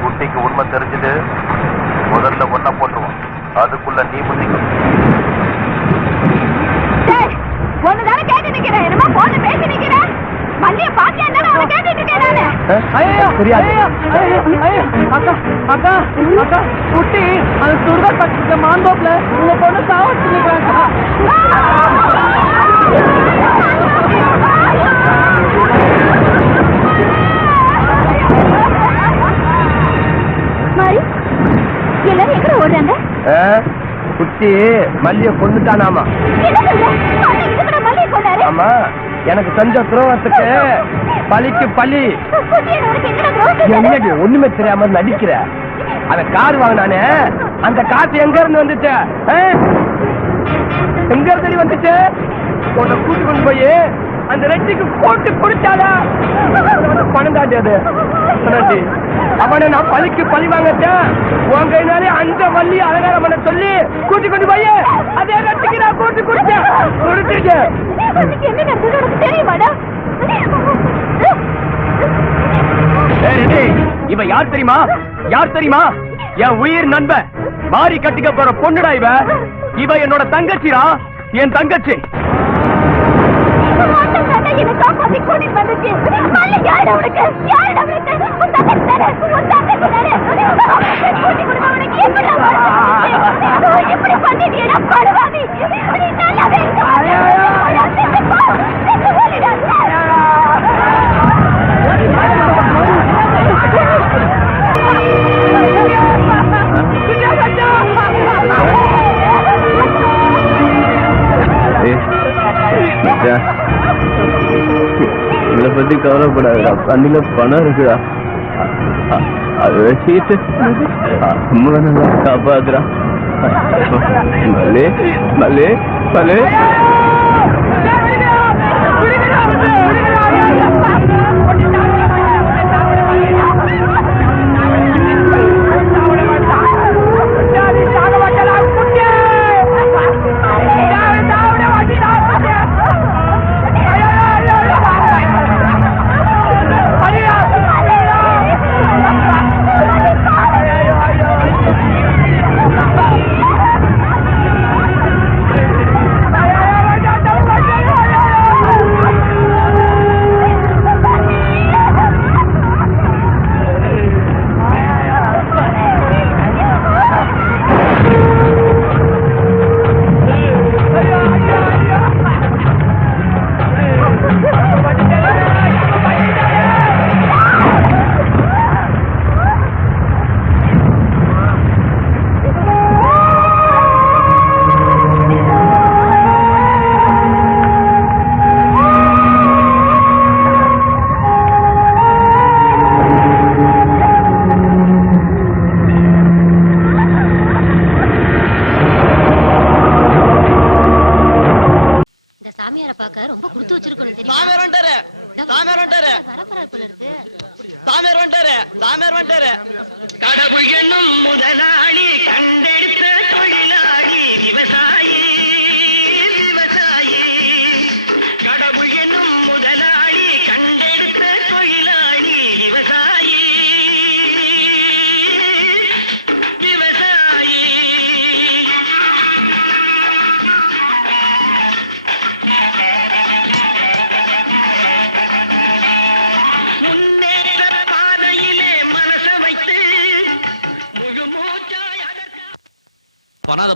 குட்டிக்கு உண்மை தெரிஞ்சது, முதல்ல ஒன்ன போட்டுருவோம். அதுக்குள்ள நீ முந்திக்கும். ஒண்ணுதானே கேட்டு நிக்கிறேன், என்னமா போன பேசி நிக்கிறேன். மல்லிய பாத்தியா என்ன அவனை கேட்டுட்டு இருக்கேன் நானு. அக்கா அக்கா அக்கா, குட்டி அந்த சுடுகாடு பக்கத்துல மாந்தோப்புல உங்க பொண்ணு சாவடிச்சிருக்காங்க. மாறி, எல்லாரும் எங்க ஓடுறாங்க? குட்டி மல்லிய கொண்டுட்டானாமா. ஆமா, எனக்கு செஞ்ச துரோகத்துக்கு பலிக்கு பலி. என்னடி ஒண்ணுமே தெரியாம நடிக்கிற? அந்த கார் வாங்கினானே, அந்த காசு எங்க இருந்து வந்துச்சு? எங்க இருந்து வந்துச்சு? உன்னை கூட்டி கொண்டு போய் அந்த ரெட்டிக்கு போட்டு குடிச்சாடா. பணம் தாண்டி அது அவனை நான் பலிக்கு பழி வாங்கட்டேன். உன் கைனாலே அந்த வள்ளி அழகாரமனை சொல்லி கூட்டி கொண்டு போய் அதே ரெட்டிக்கு நான் கூட்டி குடிச்சேன். தெரியுமாடா? இவ யார் தெரியுமா? யார் தெரியுமா? என் உயிர் நண்பன் மாறி கட்டிக்க போற பொண்ணுடா இவ. இவ என்னோட தங்கச்சிடா, என் தங்கச்சி. இதை பத்தி கவலைப்படாதுடா, தண்ணில பணம் இருக்குடா. அது வச்சுட்டு அம்மா நல்லா காப்பாத்துறா. மல்லே மல்லே மல்லே.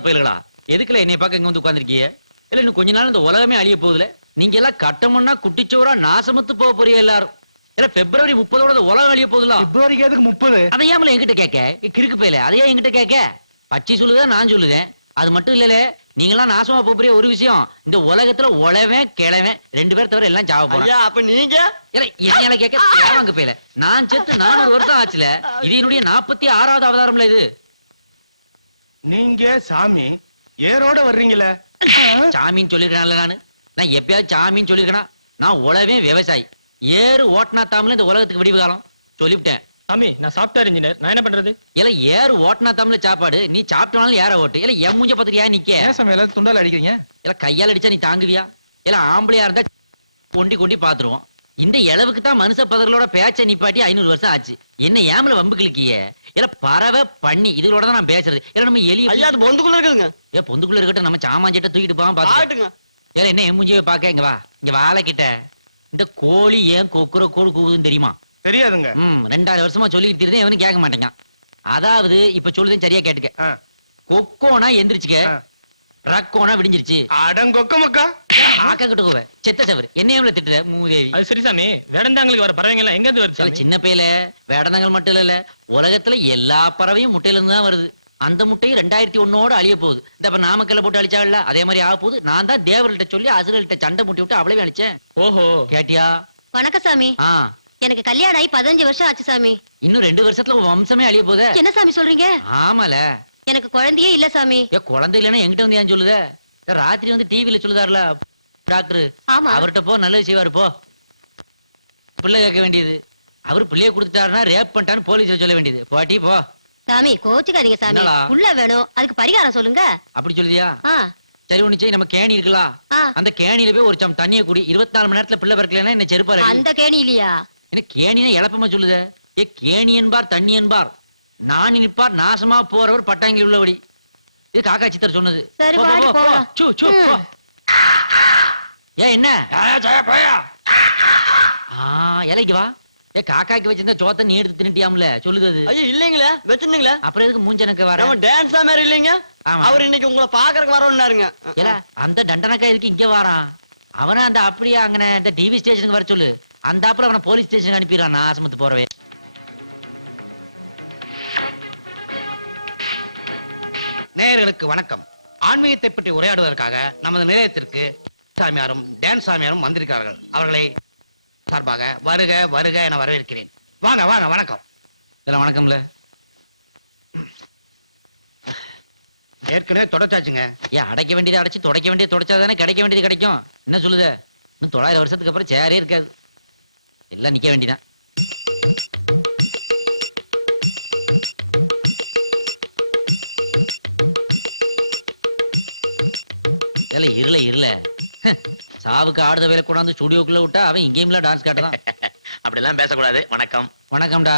பயல்களா, எதுக்குல என்னை பார்க்க இங்க வந்து உட்கார்ந்திருக்கீங்க? இல்ல இன்னும் கொஞ்ச நாள் இந்த உலகமே அழிய போகுதுல. நீங்க எல்லாம் கட்டமுன்னா குட்டிச்சோரா நாசமத்து போக போறீங்க எல்லாரும். இல்ல பிப்ரவரி 30ஓட இந்த உலகம் அழிய போகுதுல. பிப்ரவரிக்கு எதுக்கு 30? அதையாமல என்கிட்ட கேட்க? கிறுக்கு பயல, அதையா என்கிட்ட கேட்க? பச்சி சொல்லுதா நான் சொல்லுதேன். அது மட்டும் இல்லல, நீங்களாம் நாசமா போறிய ஒரு விஷயம், இந்த உலகத்துல உழவன் கிழவன் 2 பேர் தவிர எல்லாம் சாவ போறாங்க. அப்ப நீங்க என்ன கேட்க தேவாங்க போயில. நான் செத்து 400 வருஷம் ஆச்சுல. இது என்னுடைய 46வது அவதாரம்ல இது. நீங்க சாமி ஏரோட வர்றீங்களே. சாமின்னு சொல்லிருக்கேன்ல நானு. நான் எப்பயாவது சாமின்னு சொல்லிருக்கேனா? நான் உழவே விவசாயி. ஏறு ஓட்டுனா தாமல இந்த உலகத்துக்கு விடிவு காலம் சொல்லிவிட்டேன். சாமி, நான் சாஃப்ட்வேர் இன்ஜினியர், நான் என்ன பண்றது? இல்ல ஏறு ஓட்டுனா தமிழ்ல சாப்பாடு, நீ சாப்பிட்டாலும் ஏற ஓட்டு. இல்ல என் மூஞ்ச பத்திரியா நிக்க? சமையல துண்டால அடிக்கிறீங்க. இல்ல கையால் அடிச்சா நீ தாங்குவியா? இல்ல ஆம்பளையா இருந்தா கொண்டி கொண்டி பாத்துருவோம். இந்த இளவுக்கு தான் மனுஷ பதர்களோட பேச்ச நிப்பாட்டி 500 வருஷம் ஆச்சு. என்ன ஏமல வம்பு கிளிக்கிய? இல்ல பறவை பண்ணி இதுகளோட தான் நான் பேசுறது. இல்ல நம்ம எலி ஐயா அது பொந்துக்குள்ள இருக்குதுங்க. பொந்துக்குள்ள இருக்கட்டும், நம்ம சாமான்சிட்ட தூக்கிட்டு போவான் பாத்து. ஆட்டுங்க. இல்ல என்ன என் மூஞ்சியை பாக்க? இங்க வா, இங்க வாழை கிட்ட. இந்த கோழி ஏன் கொக்குற கோழி கூவுதுன்னு தெரியுமா? தெரியாதுங்க. 2000 வருஷமா சொல்லிட்டு இருந்தேன், இவனு கேட்க மாட்டேங்க. அதாவது இப்ப சொல்லுதேன் சரியா கேட்டுக்க. கொக்கோனா எந்திரிச்சுக்க, ரக்கோனா விடிஞ்சிருச்சு. அடங்கொக்கமக்கா ஆக்க கிட்ட போவ செத்த சவர் என்ன எவ்வளவு திட்டுற மூதேவி. அது சரி சாமி, வேடந்தாங்களுக்கு வர பறவைங்க எல்லாம் எங்க இருந்து வருது? சின்ன பையில வேடந்தாங்கள் மட்டும் இல்ல, உலகத்துல எல்லா பறவையும் முட்டையில இருந்து தான் வருது. அந்த முட்டையும் 2001ஓட அழிய போகுது. இந்த இப்ப நாமக்கல்ல போட்டு அழிச்சாள்ல, அதே மாதிரி ஆக போகுது. நான் தான் தேவர்கள்ட்ட சொல்லி அசுரல்கிட்ட சண்டை முட்டி விட்டு அவ்வளவே அழிச்சேன். ஓஹோ, கேட்டியா? வணக்கம் சாமி. எனக்கு கல்யாணம் ஆகி 15 வருஷம் ஆச்சு சாமி. இன்னும் 2 வருஷத்துல வம்சமே அழிய போகுது. என்ன சாமி சொல்றீங்க? ஆமால, எனக்கு குழந்தையே இல்ல சாமி. குழந்தை இல்லன்னா என்கிட்ட வந்து ஏன் சொல்லுத? ராத்திரி வந்து டிவில சொல்லுதாருல டாக்டர், ஆமா. அவர்கிட்ட போ, நல்லது செய்வாரு போ. பிள்ளை கேட்க வேண்டியது, அவரு பிள்ளைய கொடுத்துட்டாருன்னா ரேப் பண்ணிட்டான்னு போலீஸ்ல சொல்ல வேண்டியது. போட்டி போ. சாமி கோச்சுக்காதீங்க சாமி. என்னடா? உள்ள வேணும், அதுக்கு பரிகாரம் சொல்லுங்க. அப்படி சொல்லுதியா? ஆ. சரி ஒண்ணு செய், நம்ம கேணி இருக்கலாம், அந்த கேணியில போய் ஒரு சம் தண்ணிய குடி. 24 மணி நேரத்துல பிள்ளை பிறக்கலன்னா என்ன செருப்பாரு? அந்த கேணி இல்லையா? என்ன கேணினா எளப்பமா சொல்லுத? ஏ கேணி என்பார் தண்ணி என்பார், நான் நிற்பார் நாசமா போறவர் பட்டாங்கி உள்ளபடி. இது காக்கா சித்தர் சொன்னது. சரி போ, வாடி போ, போ. போலாம். சூ, சூ, போ. ஏன் என்ன இலைக்கு வா. ஏ காக்காக்கு வச்சிருந்தா சோத்த நீ எடுத்து தின்ட்டியாம்ல சொல்லுது அது. ஐயா இல்லீங்களே, வச்சிருந்தீங்களே. அப்புறம் எதுக்கு மூஞ்சனக்கு வர? நம்ம டான்ஸா மாதிரி இல்லீங்க. ஆமா. அவர் இன்னைக்கு உங்களை பாக்குறதுக்கு வரணும்னாருங்க. ஏல அந்த தண்டனக்கா எதுக்கு இங்க வாரான்? அவன அந்த அப்படியே அங்கன இந்த டிவி ஸ்டேஷனுக்கு வர சொல்லு. அந்த அப்புறம் அவனை போலீஸ் ஸ்டேஷனுக்கு அனுப்பிடுறான் நாசமத்து போறவே. நேயர்களுக்கு வணக்கம். ஆன்மீகத்தை பற்றி உரையாடுவதற்காக நமது நிலையத்திற்கு சாமியாரும் டான்ஸ் சாமியாரும் வந்திருக்கிறார்கள். அவர்களை சார்பாக வருக வருக என வரவேற்கிறேன். வாங்க வாங்க. வணக்கம். இதெல்லாம் வணக்கம்ல. ஏற்கனவே தொடச்சாச்சுங்க. ஏன் அடைக்க வேண்டியது அடைச்சு துடைக்க வேண்டியது துடைச்சாதானே கிடைக்க வேண்டியது கிடைக்கும். என்ன சொல்லுத? இன்னும் 900 வருஷத்துக்கு அப்புறம் சேரே இருக்காது, எல்லாம் நிக்க வேண்டியதான். இருல இருல சாவுக்கு ஆடுத வேலை கொண்டாந்து ஸ்டுடியோக்குள்ள விட்டா அவன் இங்கேயும்ல டான்ஸ் காட்டுறான். அப்படிலாம் பேசக்கூடாது. வணக்கம். வணக்கம்டா.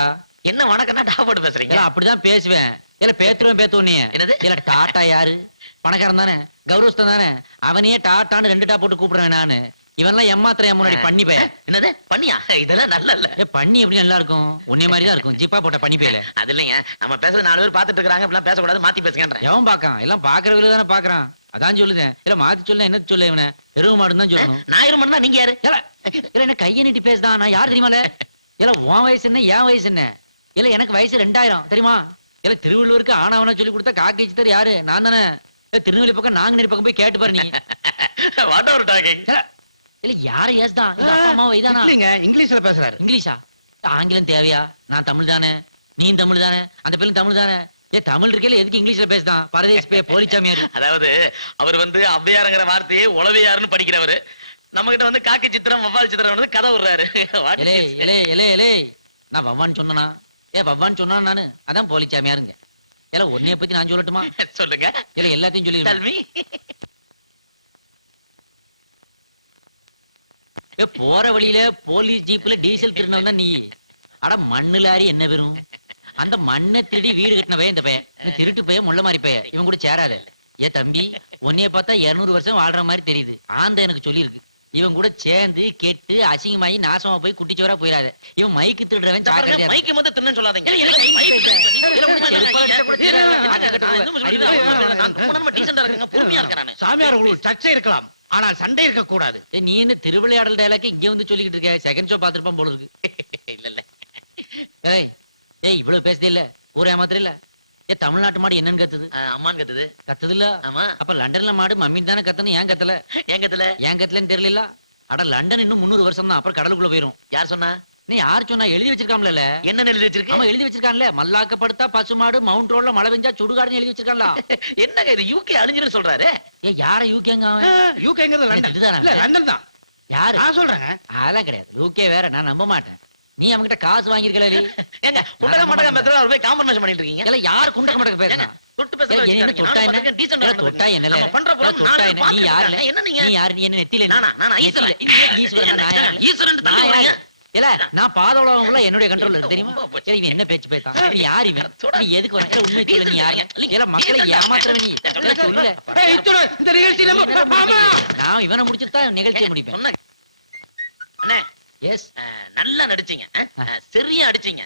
என்ன வணக்கம்னா டா போட்டு பேசுறீங்க? அப்படிதான் பேசுவேன். இல்ல பேத்துருவேன் பேத்துவனே. என்னது? இல்ல டாட்டா யாரு? பணக்காரன் தானே, கௌரவஸ்தான் தானே, அவனையே டாட்டான்னு 2 டா போட்டு கூப்பிடுறேன் நானு. இவன்லாம் எம்மாத்திரையா முன்னாடி பண்ணி பைய. என்னது பண்ணியா? இதெல்லாம் நல்ல இல்ல. பண்ணி எப்படி நல்லா இருக்கும்? உன்னே மாதிரி தான் இருக்கும், ஜிப்பா போட்ட பண்ணி பையில. அது இல்லைங்க, நம்ம பேசுறது 4 பேர் பாத்துட்டு இருக்காங்க. இப்படிலாம் பேசக்கூடாது, மாத்தி பேசுங்கன்றேன். எவன் பாக்கான்? எல்லாம் பாக்குறவங்கள தானே பாக்குறான். அதான் சொல்லுதேன். இல்ல மாத்தி சொல்ல என்ன சொல்ல? இவனை எருவு மாடுன்னு தான் சொல்லணும். நான் இருமன்னா நீங்க யாரு? இல்ல என்ன கையை நீட்டி பேசுதான்? நான் யாரு தெரியுமால? இல்ல உன் வயசு என்ன என் வயசு என்ன? இல்ல எனக்கு வயசு 2000 தெரியுமா? இல்ல திருவள்ளுவருக்கு ஆனாவனா சொல்லி கொடுத்தா காக்கை சித்தர் யாரு? நான் தானே. திருநெல்வேலி பக்கம் நாங்குநேரி பக்கம் போய் கேட்டு பாரு நீ. வாட் ஒரு டாக்கிங். இல்ல யாரு ஏசுதான்? அம்மாவை இதானா? இல்லைங்க, இங்கிலீஷ்ல பேசுறாரு. இங்கிலீஷா? ஆங்கிலம் தேவையா? நான் தமிழ் தானே, நீ தமிழ் தானே, அந்த பிள்ளை தமிழ் தானே. ஏ தமிழ் இருக்கல எதுக்கு இங்கிலீஷ்ல பேசுதான்? பரதேசி பே போலிச்சாமியாரு. அதாவது அவர் ஔவையாருங்கிற வார்த்தையே உளவையாருன்னு படிக்கிறவரு. நம்ம கிட்ட காக்கி சித்திரம் வவ்வால் சித்திரம் கதை விடுறாரு. நான் வவ்வான்னு சொன்னா? வவ்வான்னு சொன்னா நானு அதான் போலிச்சாமியாருங்க. ஏல உன்னைய பத்தி நான் சொல்லட்டுமா? சொல்லுங்க. இல்ல எல்லாத்தையும் சொல்லி போற வழியில போலீஸ் ஜீப்ல டீசல் திருநாள் நீ. அட மண்ணு லாரி என்ன பெறும்? அந்த மண்ணை திருடி வீடு கட்டினவே இந்த பையன். திருட்டு பையன் முள்ள மாதிரி பையன். இவன் கூட சேராது. ஏ தம்பி, உன்னைய பார்த்தா 200 வருஷம் வாழ்ற மாதிரி தெரியுது. ஆந்த எனக்கு சொல்லியிருக்கு. இவன் கூட சேர்ந்து கெட்டு அசிங்கமாயி நாசமா போய் குட்டிச்சோரா போயிடாத. இவன் மைக்கு திருடுறவன் ஜாக்கிரதையா இரு. மைக்கு வந்து தின்னு சொல்லாதீங்க. சாமியார் உங்களுக்கு சர்ச்சை இருக்கலாம், ஆனால் சண்டை இருக்க கூடாது. நீ என்ன திருவிளையாடல் டயலாக் இங்க வந்து சொல்லிக்கிட்டு இருக்க? செகண்ட் ஷோ பாத்துருப்பான் போல இருக்கு. இல்ல இல்ல. ஏய் ஏய் இவ்வளவு பேசுதே இல்ல, ஊரே மாத்திரம் இல்ல. ஏ தமிழ்நாட்டு மாடு என்னன்னு கத்துது? அம்மான் கத்துது. கத்துது இல்ல? ஆமா. அப்ப லண்டன்ல மாடு மம்மின்னு தானே கத்தணும், ஏன் கத்தல? ஏன் கத்தல? ஏன் கத்தலன்னு தெரியல. அட லண்டன் இன்னும் 300 வருஷம் தான், அப்புறம் கடலுக்குள்ள போயிரும். யார் சொன்னா? நீ யார் சொன்னா? எழுதி வச்சிருக்காம்ல. என்ன எழுதி வச்சிருக்கு? ஆமா எழுதி வச்சிருக்கான்ல, மல்லாக்கப்படுத்தா பசுமாடு, மவுண்ட் ரோட்ல மழை பெஞ்சா சுடுகாடுன்னு எழுதி வச்சிருக்கான்ல. என்னங்க இது யூகே அழிஞ்சிரு சொல்றாரு? ஏ யார யூகேங்க அவன்? யூகேங்கிறது லண்டன். இதுதானா? இல்ல லண்டன் தான். யாரு? நான் சொல்றேன். அதெல்லாம் கிடையாது, யூகே வேற. நான் நம்ப மாட்டேன். நீ அவன்கிட்ட காசு வாங்கிருக்கல? ஏங்க குண்டக மண்டக மெத்தல அவர் போய் காம்ப்ரமைஸ் பண்ணிட்டு இருக்கீங்க. இல்ல யாரு குண்டக மண்டக பேசுறா? தொட்டு பேசல. என்ன தொட்டா என்ன? டீசன்ட் தொட்டா என்னல? பண்ற போறோம். தொட்டா என்ன? நீ யாருல? என்ன நீங்க? நீ யாரு? நீ என்ன நெத்தில? நானா ஈஸ்வரன். ஈஸ்வரன் நாயா? ஈஸ்வரன் தான். இல்ல நான் பாதோளவங்கள என்னுடைய கண்ட்ரோல்ல இருக்கு தெரியுமா? சரி இவன் என்ன பேச்சு பேசான்? நீ யார் இவன்? நீ எதுக்கு வர? உண்மை சொல்லு, நீ யாரு? இல்ல மக்களை ஏமாத்துறவன் நீ. சொல்லல. ஏய் இத்துற இந்த நிகழ்ச்சி நம்ம ஆமா. நான் இவனை முடிச்சிட்டு தான் நிகழ்ச்சியை முடிப்பேன். அண்ணே எஸ் நல்லா நடிச்சீங்க. சரியா அடிச்சீங்க.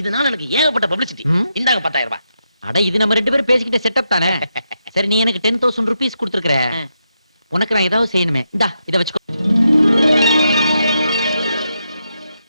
இதனால எனக்கு ஏகப்பட்ட பப்ளிசிட்டி. இந்தாங்க 10,000 ரூபாய். அட இது நம்ம 2 பேரும் பேசிக்கிட்ட செட்டப் தானே. சரி நீ எனக்கு 10,000 rupees கொடுத்துருக்கற, உனக்கு நான் ஏதாவது செய்யணுமே. இந்தா இத வச்சுக்கோ.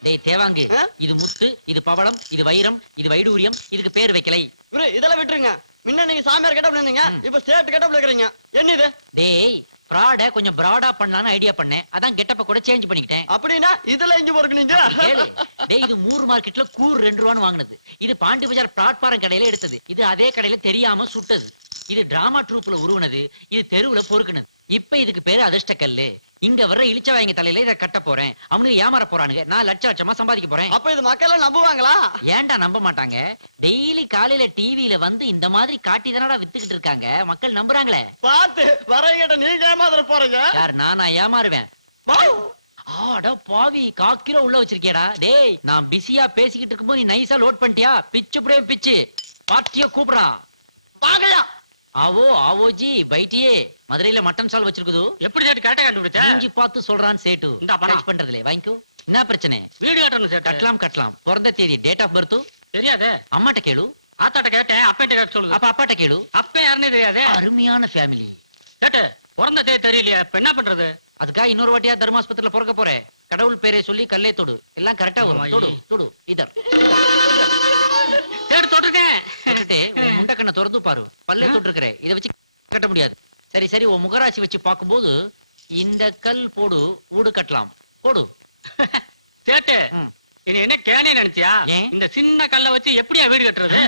டேய் தேவாங்கு, இது முத்து, இது பவளம், இது வைரம், இது வைடூரியம். இதுக்கு பேர் வைக்கலை. குரு இதெல்லாம் விட்டுருங்க. முன்ன நீங்க சாமியார் கெட்டப்ல இருந்தீங்க, இப்ப ஸ்டேட் கெட்டப்ல இருக்கீங்க. என்ன இது? டேய் ஃப்ராட கொஞ்சம் பிராடா பண்ணலாம்னு ஐடியா பண்ணேன், அதான் கெட்டப்ப கூட சேஞ்ச் பண்ணிக்கிட்டேன். அப்படின்னா இதுல இங்க போறீங்க நீங்க? கேளு. டேய் இது மூர் மார்க்கெட்ல கூர் 2 ரூபான்னு வாங்குனது. இது பாண்டி பஜார் பிளாட்பாரம் கடையில எடுத்தது. இது அதே கடையில தெரியாம சுட்டது. இது டிராமா ட்ரூப்ல உருவனது. இது தெருவுல பொறுக்குனது. இப்ப இதுக்கு பேரு அதிர்ஷ்ட கல்லு. இங்க வர்ற இளிச்சவாயங்க தலையில இத கட்ட போறேன். அவனுக்கு ஏமாற போறானுங்க. நான் லட்ச லட்சமா சம்பாதிக்க போறேன். அப்ப இது மக்கள் நம்புவாங்களா? ஏன்டா நம்ப மாட்டாங்க? டெய்லி காலையில டிவில வந்து இந்த மாதிரி காட்டி தானடா வித்துக்கிட்டு இருக்காங்க. மக்கள் நம்புறாங்களே. பாத்து வரவங்கிட்ட நீங்க ஏமாத்திர போறீங்க. யார்? நானா ஏமாறுவேன்? ஆட பாவி, 1/4 கிலோ உள்ள வச்சிருக்கேடா. டேய் நான் பிஸியா பேசிக்கிட்டு இருக்கும்போது நீ நைஸா லோட் பண்ணிட்டியா? பிச்சு புடியே பிச்சு. பாட்டிய கூப்பிடா. வாங்கயா. ஆவோ ஆவோஜி பைட்டியே. மதுரையில மட்டன் சால் வச்சிருக்குது. எப்படி சேட்டு கரெக்டா கண்டுபிடிச்ச? மூஞ்சி பார்த்து சொல்றான் சேட்டு. இந்தா பணம். டச் பண்றதுல வாங்கிக்கோ. என்ன பிரச்சனை? வீடு கட்டணும் சேட்டு. கட்டலாம் கட்டலாம். பிறந்த தேதி, டேட் ஆஃப் பர்த் தெரியாதே. அம்மாட்ட கேளு. ஆத்தாட்ட கேட்டேன், அப்பேட்ட கேட்டு சொல்லுது. அப்ப அப்பாட்ட கேளு. அப்ப யாருன்னே தெரியாதே. அருமையான ஃபேமிலி. சேட்டு பிறந்த தேதி தெரியலையே, இப்ப என்ன பண்றது? அதுக்காக இன்னொரு வாட்டியா தர்மாஸ்பத்திரியில பிறக்க போறேன். கடவுள் பேரை சொல்லி கல்லே தொடு, எல்லாம் கரெக்டா வரும். தொடு தொடு. இதர் சேட்டு தொட்டிருக்கேன். முண்டக்கண்ணை திறந்து பாரு. பல்லே தொட்டிருக்கிற. இதை வச்சு கட்ட முடியாது. சரி சரி, உன் முகராசி வச்சு பார்க்கும்போது இந்த கல் போடு, வீடு கட்டலாம். போடு. சேட்டு இது என்ன கேனே நினைச்சியா? ஏன்? இந்த சின்ன கல்ல வச்சு எப்படியா வீடு கட்டுறது?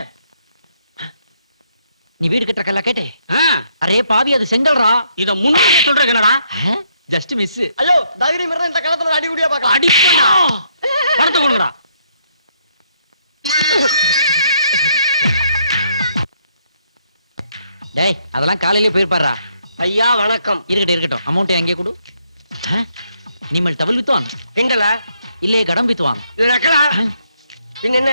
நீ வீடு கட்டுற கல்லா கேட்டே? ஆ, அரே பாவி, அது செங்கல்ரா. இத முன்னாடி சொல்றேன் என்னடா? Just miss. ஐயோ தைரியம் இருந்தா இந்த காலத்துல அடிக்குடியா பார்க்கலாம். அடிப்பா. பணத்தை கொடுங்கடா. டேய் அதெல்லாம் காலையிலே போயிருப்பாரா. ஐயா வணக்கம். இருக்கட்டும் இருக்கட்டும், அமௌண்ட் எங்கே கொடு. நீங்கள் தவள் வித்துவான் எங்கல இல்லையே கடம் வித்துவான். இது நக்கலா? என்ன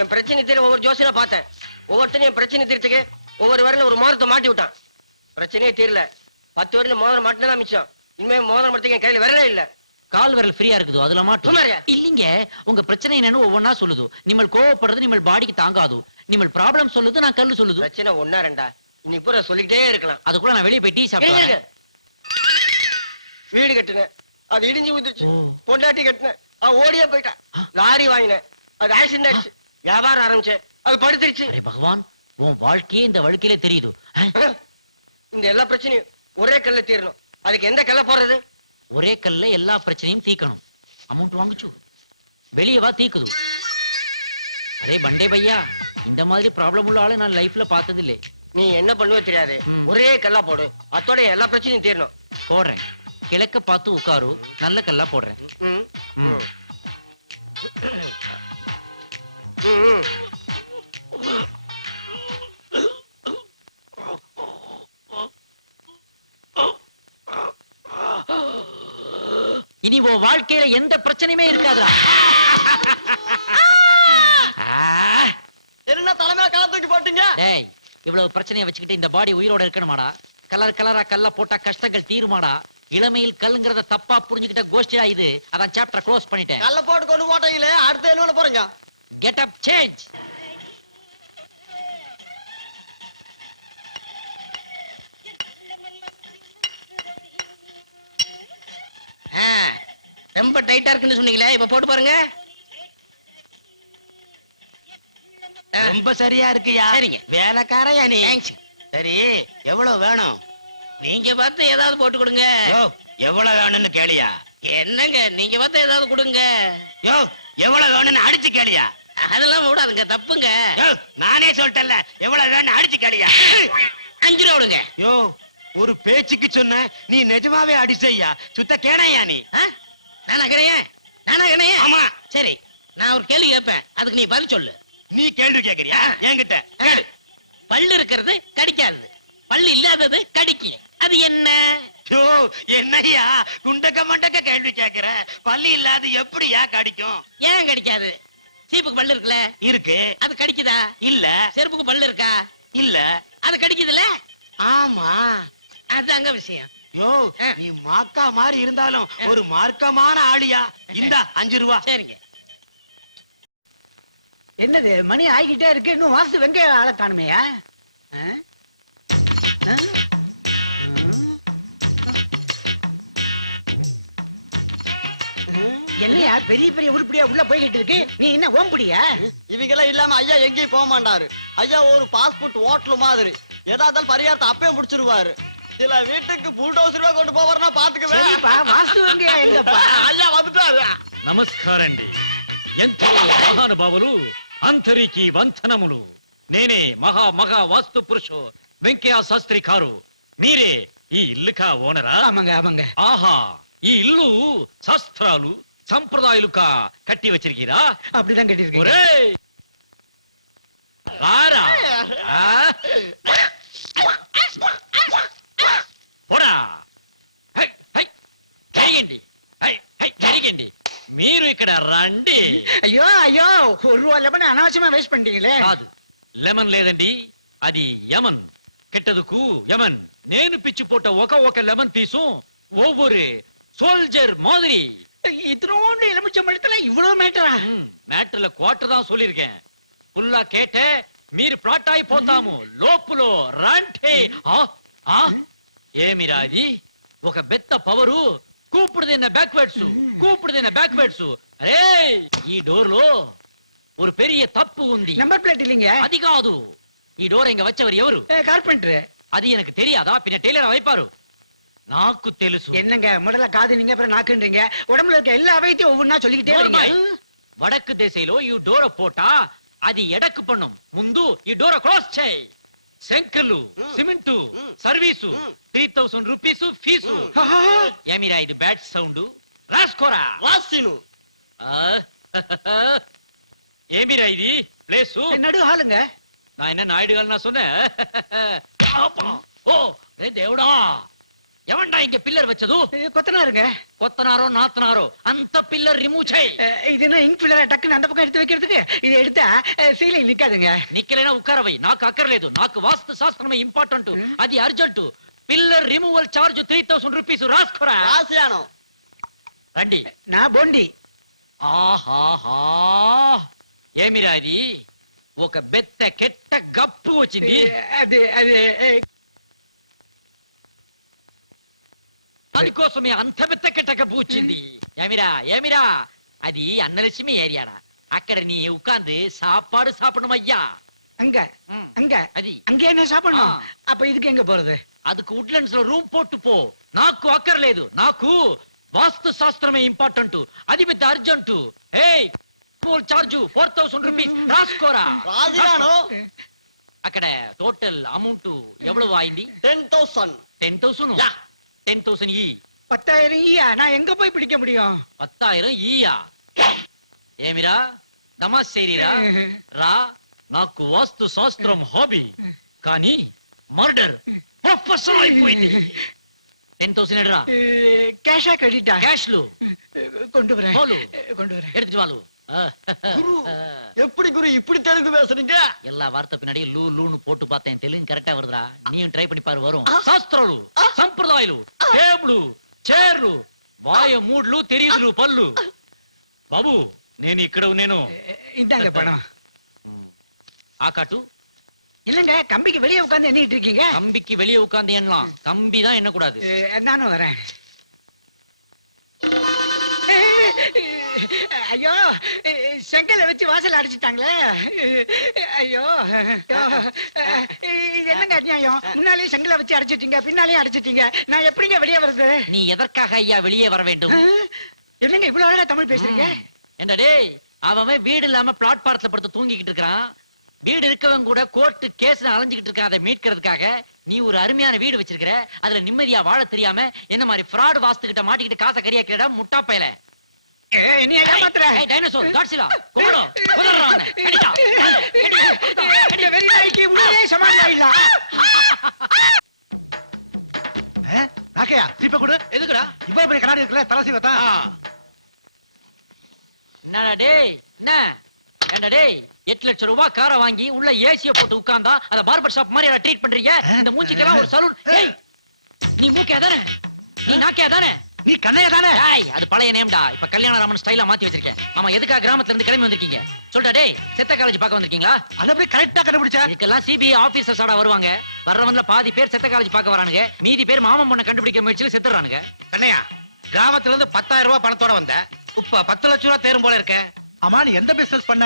என் பிரச்சனை தீர ஒவ்வொரு ஜோசியில பார்த்தேன். ஒவ்வொருத்தனையும் என் பிரச்சனை தீர்த்துக்கு ஒவ்வொரு வரல ஒரு மோதிரத்தை மாட்டி விட்டான். பிரச்சனையே தீரல. 10 வரல மோதிரம் மாட்டினா மிச்சம். இனிமே மோதிரம் மட்டும் என் கையில வரலே இல்ல. கால் விரல் ஃப்ரீயா இருக்குதோ அதுல மாட்டு. சும்மாரியா? இல்லீங்க, உங்க பிரச்சனை என்னன்னு ஒவ்வொன்னா சொல்லுது. நீங்கள் கோவப்படுறது நீங்கள் பாடிக்கு தாங்காது. நீங்கள் ப்ராப்ளம் சொல்லுது, நான் கல்லு சொல்லுது. பிரச்சனை ஒன்னா ரெண்டா இன்னைக்கு பூரா சொல்லிக்கிட்டே இருக்கலாம். அதுக்குள்ள நான் வெளியே போய் டீ சாப்பிடுறேன். வீடு கட்டுனேன், அது இடிஞ்சு ஊத்துச்சு. பொண்டாட்டி கட்டினேன், அவன் ஓடியே போயிட்டான். லாரி வாங்கினேன், அது ஆக்சிடென்ட் ஆயிடுச்சு. வியாபாரம் ஆரம்பிச்சேன், அது படுத்துருச்சு. பகவான், உன் வாழ்க்கையே இந்த வழுக்கையில தெரியுது. இந்த எல்லா பிரச்சனையும் ஒரே கல்ல தீரணும். அதுக்கு எந்த கல்ல போடுறது? ஒரே கல்ல எல்லா பிரச்சனையும் தீக்கணும். அமௌண்ட் வாங்குச்சு, வெளியே வா தீக்குது. அரே பண்டே பையா, இந்த மாதிரி ப்ராப்ளம் உள்ள ஆளை நான் லைஃப்ல பார்த்தது இல்லை. நீ என்ன பண்ணுவ தெரியாது, ஒரே கல்லா போடு. அத்தோட எல்லா பிரச்சனையும் தீரணும். போடுறேன். கிழக்க பார்த்து உட்காரு, நல்ல கல்லா போடுறேன். இனி உன் வாழ்க்கையில எந்த பிரச்சனையுமே இருக்காதா? என்ன தலைமையில கால தூக்கி போட்டீங்க? டேய், இவ்வளவு பிரச்சனையை வச்சுக்கிட்டு இந்த பாடி உயிரோட இருக்கணுமாடா? கலர் கலரா கல்ல போட்டா கஷ்டங்கள் தீருமாடா? இளமையில் கல்லுங்கிறத தப்பா புரிஞ்சுக்கிட்ட கோஷ்டியா இது. அதான் சாப்டர் க்ளோஸ் பண்ணிட்டேன். கல்ல போட்டு கொண்டு போட்டீங்களே, அடுத்து என்ன பண்ண போறீங்க? Get up change. ரொம்ப டைட்டா இருக்குன்னு சொன்னீங்களே, இப்ப போட்டு பாருங்க. ரொம்ப சரியா இருக்குயா. சரிங்க, வேலைக்காரையா நீ. சரி, எவ்வளவு வேணும்? நீங்க பார்த்து ஏதாவது போட்டு கொடுங்க. எவ்வளவு வேணும்னு கேளியா? என்னங்க நீங்க பார்த்து ஏதாவது கொடுங்க. யோ, எவ்வளவு வேணும்னு அடிச்சு கேளியா? அதெல்லாம் விடாதுங்க, தப்புங்க. நானே சொல்லிட்டேன்ல, எவ்வளவு வேணும் அடிச்சு கேளியா? 5 ரூபா விடுங்க. யோ, ஒரு பேச்சுக்கு சொன்ன, நீ நிஜமாவே அடிச்சையா? சுத்த கேணையா நீ? நானா கிடையேன்? நானா கிடையேன்? ஆமா. சரி, நான் ஒரு கேள்வி கேட்பேன், அதுக்கு நீ பதில் சொல்லு. நீ கேள்வி கேக்குறியா என்கிட்ட? பல்லு இருக்கிறது கடிக்காது, பல்லு இல்லாதது கடிக்கும், அது என்ன? என்னையா குண்டக்க மண்டக்க கேள்வி கேக்குற? பல்லு இல்லாத எப்படியா கடிக்கும்? ஏன் கடிக்காது? சீப்புக்கு பல்லு இருக்குல்ல? இருக்கு. அது கடிக்குதா? இல்ல. செருப்புக்கு பல்லு இருக்கா? இல்ல. அது கடிக்குதுல்ல? ஆமா, அதாங்க விஷயம். யோ, நீ மாக்கா மாதிரி இருந்தாலும் ஒரு மார்க்கமான ஆளியா. இந்த 5 ரூபா. சரிங்க. என்னது மணி ஆகிக்கிட்டே இருக்கு, இன்னும் வாசு வெங்காய ஆள காணுமையா? என்னையா பெரிய பெரிய உருப்படியா உள்ள போய்கிட்டு இருக்கு, நீ என்ன ஓம்புடியா? இவங்கெல்லாம் இல்லாம ஐயா எங்கேயும் போக மாட்டாரு. ஐயா ஒரு பாஸ்போர்ட் ஹோட்டல் மாதிரி, ஏதாவது பரிகாரத்தை அப்பவே முடிச்சிருவாரு. சில வீட்டுக்கு புல்டோசர் கொண்டு போவாருன்னா பாத்துக்குவேன். வாசு வெங்காய எங்கப்பா? ஐயா வந்துட்டாரு. నమస్కారండి. ఎంతో మహానుభావులు, అంతరికి వంతనములు. నేనే మహా వాస్తు పురుషు వెంకయ్య శాస్త్రి గారు. మీరే ఈ ఇల్లుకా ఓనరా? ஆமாங்க ஆமாங்க. ఆహా, ఈ ఇల్లు శాస్త్రాలు సంప్రదాయాలుకా కట్టి వச்சிருக்கீரா? அப்படிதான் கட்டிருக்கு. ఒరేయ్ రారా, పోడా. హై హై జరిగండి, హై హై జరిగండి. మీరు ఇక్కడ రండి. అయ్యో అయ్యో, రూపాయలు లెమన్ అనవసరமா వేస్ట్ பண்ணிட்டீங்களே. కాదు, లెమన్ లేదండి, అది యమన్. కెట్టదుకు యమన్. నేను పిచ్చి పోట ఒక లెమన్ పీసు ஒவ்வொரு சோல்ஜர் மாதிரி. இத்தனோண்டு எலுமிச்சம்பழத்துல இவ்வளவு மேட்டரா? மேட்டர்ல குவார்டர் தான் சொல்லிருக்கேன். ஃபுல்லா கேட்டே మీరు ప్లాట్ అయిపోతాము. లోపులో రండి. ఏమిరా ఇది? ఒక బెత్త పవరు కూపుడుదిన్న బ్యాక్వర్డ్స్. అరే, ఈ డోర్ లో ஒரு பெரிய தப்பு ఉంది. நம்பர் பிளேட் இல்லீங்க. అది కాదు, ఈ డోర్ இங்க வச்சவர் ఎవరు? கார்பெண்டர். அது எனக்கு தெரியாதா? பின்ன டெய்லர் வைப்பாரு. నాకు తెలుసు. என்னங்க முதல்ல காது நீங்க அப்புறம் நாக்குன்றீங்க, உடம்புல இருக்க எல்லா அவயத்தையும் ஒவ்வொன்னா சொல்லிக்கிட்டே வரீங்க. వడకు దేశంలో ఈ డోర్ పోటా అది ఎడకు పన్నం. ముందు ఈ డోర్ క్లోజ్ చేయి. శంకర్లు, సిమెంటు, సర్వీసు, 3000 రూపీసు ఫీసు. ఏమిరా ఇది బ్యాడ్ సౌండ్? రాసుకోరా. வாசினு. ఏమిరా ఇది ప్లేసు? நடு ஹாலுங்க. நான் என்ன நாயுடுகள் சொன்னேன்? ஓ దేవుడా, எவன்டா இங்க பில்லர் வச்சது? கொத்தனாருங்க. கொத்தனாரோ நாத்தனாரோ, அந்த பில்லர் ரிமூவ் செய். இது என்ன இங்க் பில்லரை டக்குன்னு அந்த பக்கம் எடுத்து வைக்கிறதுக்கு? இது எடுத்தா சீலிங் நிக்காதுங்க. నిక్కలేనా ఉక్కరవై, నాకు అక్కర్లేదు. నాకు వాస్తు శాస్త్రమే ఇంపార్టెంట్, అది urgent. Pillar removal charge 3000 rupees. రాసుకోరా. ராசியானோ రండి. நான் போண்டி. ఆహాహా, ఏమిరా ఇది? ఒక బెత్త కెట్ట గప్పు వచ్చింది. அது அது అందుకోసమే అంత బెత్త కెట్ట గప్పు వచ్చింది. ఏమిరా అది అన్నలక్ష్మి ఏరియాడా? అక్కడ நீ உட்கார்ந்து சாப்பாடு சாப்பிடணும் ஐயா. அங்க அங்க అది அங்க என்ன சாப்பிடணும்? அப்ப இதுக்கு எங்க போறது? அதுக்கு உட்லண்ட்ஸ் లో రూమ్ పోట్టు పో. నాకు అక్కర్లేదు. నాకు వాస్తు శాస్త్రమే ఇంపార్టెంట్, అది పెద్ద అర్జెంట్. ఏయ్, కూల్ చార్జ్ 4000 రూపీస్. రాసుకోరా. ராசியானோ అక్కడ టోటల్ అమౌంట్ ఎவ்வளவு ఆయింది? 10,000. 10,000. 10,000 ఈ 10,000 ஈயா நான் எங்க போய் பிடிக்க முடியும்? 10,000 ఈయా. ఏమిరా తమాష్ చేయరా? రా, నాకు వాస్తు శాస్త్రం హాబీ, కానీ మర్డర్ ప్రొఫెషన్ అయిపోయింది. 10,000 ఎడరా. கேஷா கிரெடிட்டா? క్యాష్లు கொண்டு வரேன். போலு. கொண்டு வரேன். எடுத்துட்டு வாலு. குரு, எப்படி குரு இப்படி தெலுங்கு பேசுறீங்க? எல்லா வார்த்தை பின்னாடி லூ லூன்னு போட்டு பார்த்தேன், தெலுங்கு கரெக்டா வருதுடா. நீயும் ட்ரை பண்ணி பாரு, வரும். శాస్త్రాలు, సంప్రదాయాలు, దేవుడు, చేర్లు వాయ మూడ్లు తెరీదులు పళ్ళు బాబు నేను ఇక్కడ నేను இந்தாங்க பணம். ஆக்காட்டு இல்லங்க கம்பிக்கு வெளியே உட்கார்ந்து எண்ணிட்டு இருக்கீங்க. கம்பிக்கு வெளியே உட்கார்ந்து எண்ணலாம், கம்பி தான் எண்ணக்கூடாது. நானும் வரேன். ஐயோ செங்கலை வச்சு வாசல் அடிச்சுட்டாங்களே. ஐயோ இது என்னங்க அநியாயம்? முன்னாலேயே செங்கலை வச்சு அடிச்சிட்டீங்க, பின்னாலேயே அடிச்சிட்டீங்க. நான் எப்படிங்க வெளியே வருது? நீ எதற்காக ஐயா வெளியே வர வேண்டும்? என்னங்க இவ்வளவு அழகா தமிழ் பேசுறீங்க? என்ன டேய், அவன் வீடு இல்லாம பிளாட்பாரத்துல படுத்து தூங்கிக்கிட்டு இருக்கான். வீடு இருக்கவன் கூட கோர்ட்டு கேஸ் அலைஞ்சுக்கிட்டு இருக்கான். அதை மீட்கிறதுக்காக நீ ஒரு அருமையான வீடு வச்சிருக்கிற, அதுல நிம்மதியா வாழ தெரியாம என்ன மாதிரி ஃப்ராட் வாஸ்துகிட்ட மாட்டிக்கிட்டு காசை கரியாக்கிட முட்டா பயல. நீ ஏமாத்துற. டைனோசர் காட்சிலா கோலோ குதறறானே. அடிடா அடி வெரி நாய்க்கு உள்ளே சமாளிக்கலாம். நாக்கையா தீப்ப கொடு. எதுக்குடா? இவ்வளவு பெரிய கண்ணாடி இருக்குல்ல, தலசி வத்தா. என்னடா டேய், என்ன ஏண்டா டேய், 8 லட்சம் ரூபாய் காரை வாங்கி உள்ள ஏசிய போட்டு உட்கார்ந்தா அத பார்பர் ஷாப் மாதிரி ட்ரீட் பண்றீங்க. இந்த மூஞ்சிக்கெல்லாம் ஒரு சலூன். ஏய் நீ மூக்கையா தானே, நீ நாக்கையா தானே, நீ கண்ணையா தானே? ஏய் அது பழைய நேம்டா, இப்ப கல்யாணராமன் ஸ்டைலா மாத்தி வச்சிருக்கேன். ஆமா, எதுக்கா கிராமத்துல இருந்து கிளம்பி வந்திருக்கீங்க? சொல்டா டேய், செத்த காலேஜ் பார்க்க வந்திருக்கீங்களா? அத போய் கரெக்ட்டா கண்டுபிடிச்ச. இதுக்கெல்லாம் சிபிஐ ஆபீசர்ஸாடா வருவாங்க. வர்றவன்ல பாதி பேர் செத்த காலேஜ் பார்க்க வரானுங்க, மீதி பேர் மாமன் பொண்ணை கண்டுபிடிக்க முயற்சியில செத்துறானுங்க. கண்ணையா, கிராமத்துல இருந்து 10,000 ரூபாய் பணத்தோட வந்த, இப்ப 10 லட்சம் ரூபாய் தேரும் போல இருக்க. அம்மா நீ எந்த பிசினஸ் பண்ண?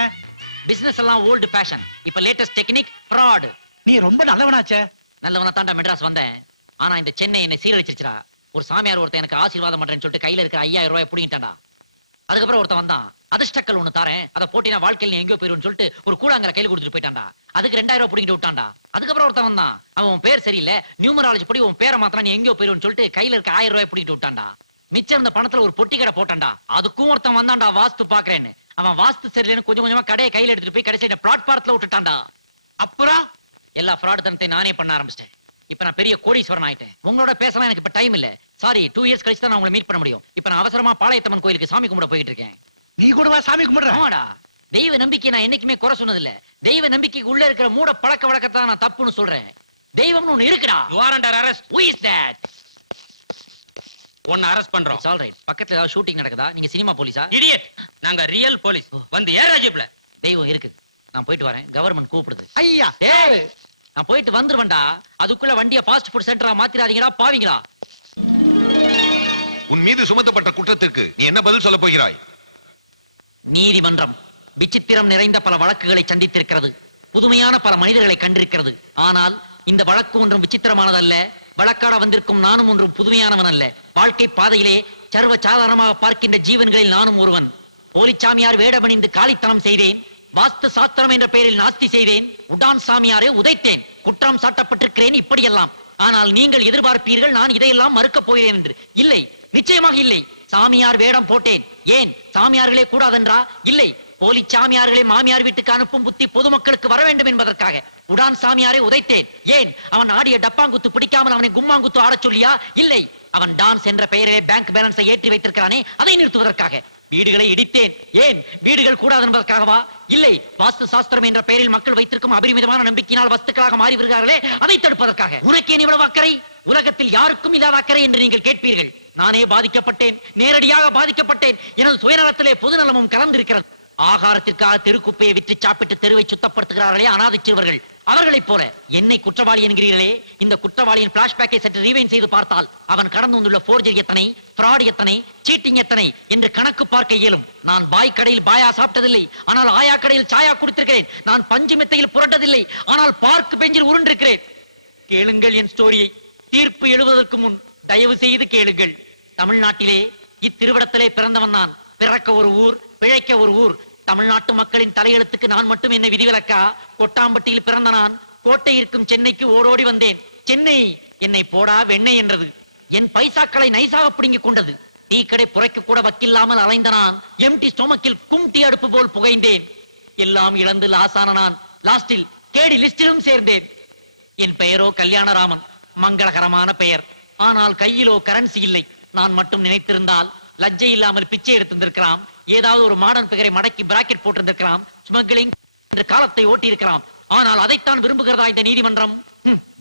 பிசினஸ் எல்லாம் ஓல்டு ஃபேஷன், இப்ப லேட்டஸ்ட் டெக்னிக் ஃப்ராட். நீ ரொம்ப நல்லவனாச்சே. நல்லவனா தாண்டா மெட்ராஸ் வந்தேன். ஆனா இந்த சென்னை என்ன சீரழிச்சிருச்சா. ஒரு சாமியார் ஒருத்தன் எனக்கு ஆசீர்வாதம் பண்றேன்னு சொல்லிட்டு கையில இருக்கிற 5000 ரூபாய் புடிங்கிட்டான்டா. அதுக்கப்புறம் ஒருத்தன் வந்தான், அதிர்ஷ்டக்கல் ஒண்ணு தரேன், அதை போட்டினா வாழ்க்கையில் நீ எங்கேயோ போயிருன்னு சொல்லிட்டு ஒரு கூழாங்கல கையில கொடுத்துட்டு போயிட்டான்டா. அதுக்கு 2000 ரூபாய் புடிங்கிட்டு விட்டான்டா. அதுக்கப்புறம் ஒருத்தன் வந்தான், அவன் பேர் சரியில்லை, நியூமராலஜி படி உன் பேரை மாத்திரம் நீ எங்கேயோ போயிருன்னு சொல்லிட்டு கையில இருக்க 1000 ரூபாய் புடிங்கிட்டு விட்டான்டா. மிச்சம் இருந்த பணத்துல ஒரு பொட்டி கடை போட்டான்டா. அதுக்கும் ஒருத்தன் வந்தான்டா வாஸ்து பாக்குறேன்னு. அவன் வாஸ்து சரியில்லைன்னு கொஞ்சம் கொஞ்சமா கடையை கையில எடுத்துட்டு போய் கடைசியில பிளாட்பாரத்துல விட்டுட்டான்டா. அப்புறம் எல்லா ஃப்ராட் தனத்தை நானே பண்ண ஆரம்பிச்சிட்டேன். இப்ப நான் பெரிய கோடீஸ்வரன் ஆயிட்டேன். உங்களோட பேசலாம் எனக்கு இப்ப டைம் இல்ல. சாரி, 2 இயர்ஸ் கழிச்சு தான் நான் உங்களை மீட் பண்ண முடியும். இப்ப நான் அவசரமா பாளையத்தம்மன் கோயிலுக்கு சாமி கும்பிட போயிட்டு இருக்கேன். நீ கூடவா சாமி கும்பிடுற? ஆமாடா, தெய்வ நம்பிக்கை நான் என்னைக்குமே குறை சொன்னது இல்ல. தெய்வ நம்பிக்கைக்கு உள்ள இருக்கிற மூட பழக்க வழக்கத்தை நான் தப்புன்னு சொல்றேன். தெய்வம்னு ஒண்ணு இருக்குடா. You are under arrest. Who is that? உன்னை அரெஸ்ட் பண்றோம். It's all right. பக்கத்துல ஏதாவது ஷூட்டிங் நடக்குதா? நீங்க சினிமா போலீஸா? இடியட், நாங்க ரியல் போலீஸ். வந்து ஏராஜிப்ல தெய்வம் இருக்கு, நான் போயிட்டு வரேன். கவர்மெண்ட் கூப்பிடுது. ஐயா ஏய் நான் போயிட்டு வந்துருவேன்டா. அதுக்குள்ள வண்டியை ஃபாஸ்ட் ஃபுட் சென்டரா மாத்திராதீங்கடா பாவீங்களா. உன் மீது சுமத்தப்பட்ட குற்றத்திற்கு நீ என்ன பதில் சொல்ல போகிறாய்? நீதிமன்றம் விசித்திரம் நிறைந்த பல வழக்குகளை சந்தித்திருக்கிறது. புதுமையான பல மனிதர்களை கண்டிருக்கிறது. ஆனால் இந்த வழக்கு ஒன்றும் விசித்திரமானதல்ல. வழக்காட வந்திருக்கும் நானும் ஒன்றும் புதுமையானவன் அல்ல. வாழ்க்கை பாதையிலே சர்வ சாதாரணமாக பார்க்கின்ற ஜீவன்களில் நானும் ஒருவன். போலிச்சாமியார் வேடமணிந்து காலித்தனம் செய்தேன். வாஸ்து சாஸ்திரம் என்ற பெயரில் நாஸ்தி செய்தேன். உடான் சாமியாரை உதைத்தேன். குற்றம் சாட்டப்பட்டிருக்கிறேன். இப்படியெல்லாம். ஆனால் நீங்கள் எதிர்பார்ப்பீர்கள் நான் இதையெல்லாம் மறுக்கப் போகிறேன் என்று. இல்லை, நிச்சயமாக இல்லை. சாமியார் வேடம் போட்டேன். ஏன் சாமியார்களே கூடாதென்றா? இல்லை, போலி சாமியார்களை மாமியார் வீட்டுக்கு அனுப்பும் புத்தி பொதுமக்களுக்கு வர வேண்டும் என்பதற்காக. உடான் சாமியாரை உதைத்தேன். ஏன் அவன் ஆடிய டப்பாங்குத்து பிடிக்காமல் அவனை கும்மாங்குத்து ஆடச் சொல்லியா? இல்லை, அவன் டான்ஸ் என்ற பெயரிலே பேங்க் பேலன்ஸை ஏற்றி வைத்திருக்கிறானே, அதை நிறுத்துவதற்காக. வீடுகளை இடித்தேன். ஏன் வீடுகள் கூடாது என்பதற்காகவா? இல்லை, வாஸ்து சாஸ்திரம் என்ற பெயரில் மக்கள் வைத்திருக்கும் அபரிமிதமான நம்பிக்கையினால் வஸ்துக்களாக மாறி வருகிறார்களே, அதை தடுப்பதற்காக. உனக்கேன் இவ்வளவு அக்கறை? உலகத்தில் யாருக்கும் இல்லாத அக்கறை என்று நீங்கள் கேட்பீர்கள். நானே பாதிக்கப்பட்டேன், நேரடியாக பாதிக்கப்பட்டேன். எனது சுயநலத்திலே பொதுநலமும் கலந்திருக்கிறது. ஆகாரத்திற்காக தெருக்குப்பையை விற்று சாப்பிட்டு தெருவை சுத்தப்படுத்துகிறார்களே அநாதை சிறுவர்கள், அவர்களைப் போல என்னை குற்றவாளி என்கிறீர்களே. இந்த குற்றவாளியின் பிளாஷ்பேக்கை சற்று ரீவைண்ட் செய்து பார்த்தால் அவன் கடந்து வந்துள்ள போர்ஜரி எத்தனை, ஃப்ராட் எத்தனை, சீட்டிங் எத்தனை என்று கணக்கு பார்க்க இயலும். நான் பாய் கடையில் பாயா சாப்பிட்டதில்லை, ஆனால் ஆயா கடையில் சாயா குடித்திருக்கிறேன். நான் பஞ்சு மெத்தையில் புரட்டதில்லை, ஆனால் பார்க் பெஞ்சில் உருண்டிருக்கிறேன். கேளுங்கள் என் ஸ்டோரியை. தீர்ப்பு எழுவதற்கு முன் தயவு செய்து கேளுங்கள். தமிழ்நாட்டிலே இத்திருவிடத்திலே பிறந்தவன் நான். பிறக்க ஒரு ஊர், பிழைக்க ஒரு ஊர். தமிழ்நாட்டு மக்களின் தலையெழுத்துக்கு நான் மட்டும் என்ன விதிவிலக்கா? கொட்டாம்பட்டியில் பிறந்த நான் கோட்டை இருக்கும் சென்னைக்கு ஓடோடி வந்தேன். சென்னை என்னை போடா வெண்ணெய் என்றது. என் பைசாக்களை நைசாக பிடுங்கிக் கொண்டது. டீ கடை புரைக்க கூட வக்கில்லாமல் அலைந்த நான் எம்டி ஸ்டொமக்கில் கும்டி அடுப்பு போல் புகைந்தேன். எல்லாம் இழந்து லாசான நான் லாஸ்டில் கேடி லிஸ்டிலும் சேர்ந்தேன். என் பெயரோ கல்யாணராமன், மங்களகரமான பெயர். ஆனால் கையிலோ கரன்சி இல்லை. நான் மட்டும் நினைத்திருந்தால் லஜ்ஜை இல்லாமல் பிச்சை எடுத்திருந்திருக்கலாம். ஏதாவது ஒரு மாடர்ன் பெயரை மடக்கி பிராக்கெட் போட்டிருந்திருக்கலாம். ஸ்மக்லிங் என்ற காலத்தை ஓட்டி இருக்கலாம். ஆனால் அதைத்தான் விரும்புகிறதா இந்த நீதிமன்றம்?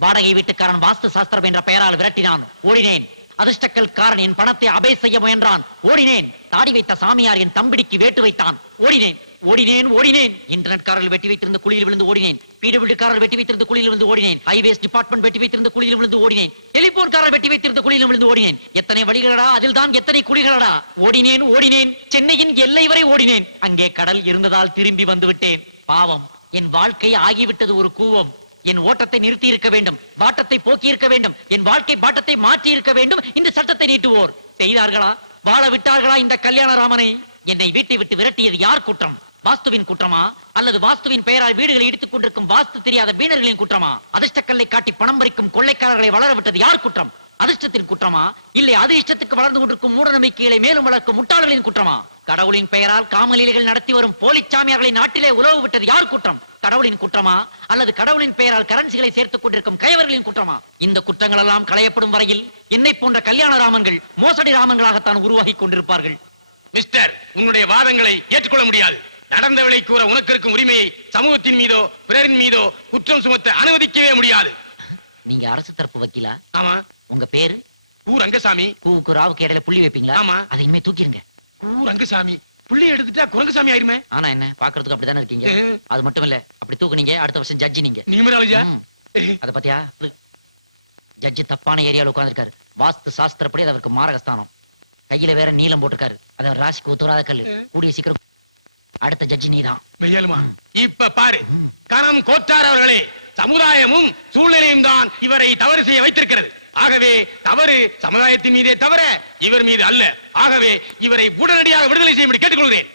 வாடகை வீட்டுக்காரன் வாஸ்து சாஸ்திரம் என்ற பெயரால் விரட்டினான். ஓடினேன். அதிர்ஷ்டக்கல்காரன் என் பணத்தை அபே செய்ய முயன்றான். ஓடினேன். தாடி வைத்த சாமியார் என் தம்பிடிக்கு வேட்டு வைத்தான். ஓடினேன் ஓடினேன் ஓடினேன். இன்டர்நெட்காரர்கள் வெட்டி வைத்திருந்த குழியில் விழுந்து ஓடினேன். பிடபிள்யூகாரர்கள் வெட்டி வைத்திருந்த குழியில் விழுந்து ஓடினேன். ஹைவேஸ் டிபார்ட்மெண்ட் வெட்டி வைத்திருந்த குழியில் விழுந்து ஓடினேன். டெலிபோன்காரர் வெட்டி வைத்திருந்த குழியில் விழுந்து ஓடினேன். எத்தனை வழிகளடா, அதில் தான் எத்தனை குழிகளடா. ஓடினேன் ஓடினேன். சென்னையின் எல்லை வரை ஓடினேன். அங்கே கடல் இருந்ததால் திரும்பி வந்து விட்டேன். பாவம், என் வாழ்க்கை ஆகிவிட்டது ஒரு கூவம். என் ஓட்டத்தை நிறுத்தி இருக்க வேண்டும், பாட்டத்தை போக்கி இருக்க வேண்டும், என் வாழ்க்கை பாட்டத்தை மாற்றி இருக்க வேண்டும். இந்த சட்டத்தை நீட்டுவோர் செய்தார்களா? வாழ விட்டார்களா இந்த கல்யாணராமனை? என்னை வீட்டை விட்டு விரட்டியது யார் குற்றம்? வாஸ்துவின் குற்றமா, அல்லது வாஸ்துவின் பெயரால் வீடுகளை இடித்துக் கொண்டிருக்கும் வாஸ்து தெரியாத வீணர்களின் குற்றமா? அதிர்ஷ்டக்கல்லை காட்டி பணம் பறிக்கும் கொள்ளைக்காரர்களை வளர விட்டது யார் குற்றம்? அதிர்ஷ்டத்தின் குற்றமா, இல்லை அது இஷ்டத்துக்கு வளர்ந்து கொண்டிருக்கும் மூட நம்பிக்கைகளை மேலும் வளர்க்கும் முட்டாள்களின் குற்றமா? கடவுளின் பெயரால் காமலீலைகள் நடத்தி வரும் போலி சாமியார்களை நாட்டிலே உலவு விட்டது யார் குற்றம்? கடவுளின் குற்றமா, அல்லது கடவுளின் பெயரால் கரன்சிகளை சேர்த்துக் கொண்டிருக்கும் கயவர்களின் குற்றமா? இந்த குற்றங்கள் எல்லாம் களையப்படும் வரையில் என்னை போன்ற கல்யாண ராமன்கள் மோசடி ராமன்களாகத்தான் உருவாகி கொண்டிருப்பார்கள். மிஸ்டர், உன்னுடைய வாதங்களை ஏற்றுக்கொள்ள முடியாது. நடந்தவளை கூற உனக்கு இருக்கும் உரிமையை சமூகத்தின் மீதோ பிறரின் மீதோ குற்றம் சுமத்த அனுமதிக்கவே முடியாது. நீங்க அரசு தரப்பு வக்கீலா? ஆமா. உங்க பேரு? ஊ ரங்கசாமி. கூவுக்கு ராவுக்கு இடையில புள்ளி வைப்பீங்களா? ஆமா. அதை இனிமே தூக்கிருங்க. ஊ ரங்கசாமி. புள்ளி எடுத்துட்டா குரங்கசாமி ஆயிருமே. ஆனா என்ன, பாக்குறதுக்கு அப்படித்தானே இருக்கீங்க. அது மட்டும் இல்ல, அப்படி தூக்குனீங்க அடுத்த வருஷம் ஜட்ஜி நீங்க. நிமிராலஜா. அத பத்தியா? ஜட்ஜி தப்பான ஏரியால உட்கார்ந்திருக்காரு. வாஸ்து சாஸ்திரப்படி அது அவருக்கு மாரகஸ்தானம். கையில வேற நீளம் போட்டிருக்காரு. அது அவர் ராசிக்கு ஒத்துறாத கல்லு. கூடிய சீக்கிரம் அடுத்த ஜட்ஜி நீதான். மெய்யலுமா? இப்ப பாரு, கணம் கோச்சார் அவர்களே, சமுதாயமும் சூழ்நிலையும் தான் இவரை தவறு செய்ய வைத்திருக்கிறது. ஆகவே தவறு சமுதாயத்தின் மீதே தவிர இவர் மீது அல்ல. ஆகவே இவரை உடனடியாக விடுதலை செய்யும்படி கேட்டுக்கொள்கிறேன்.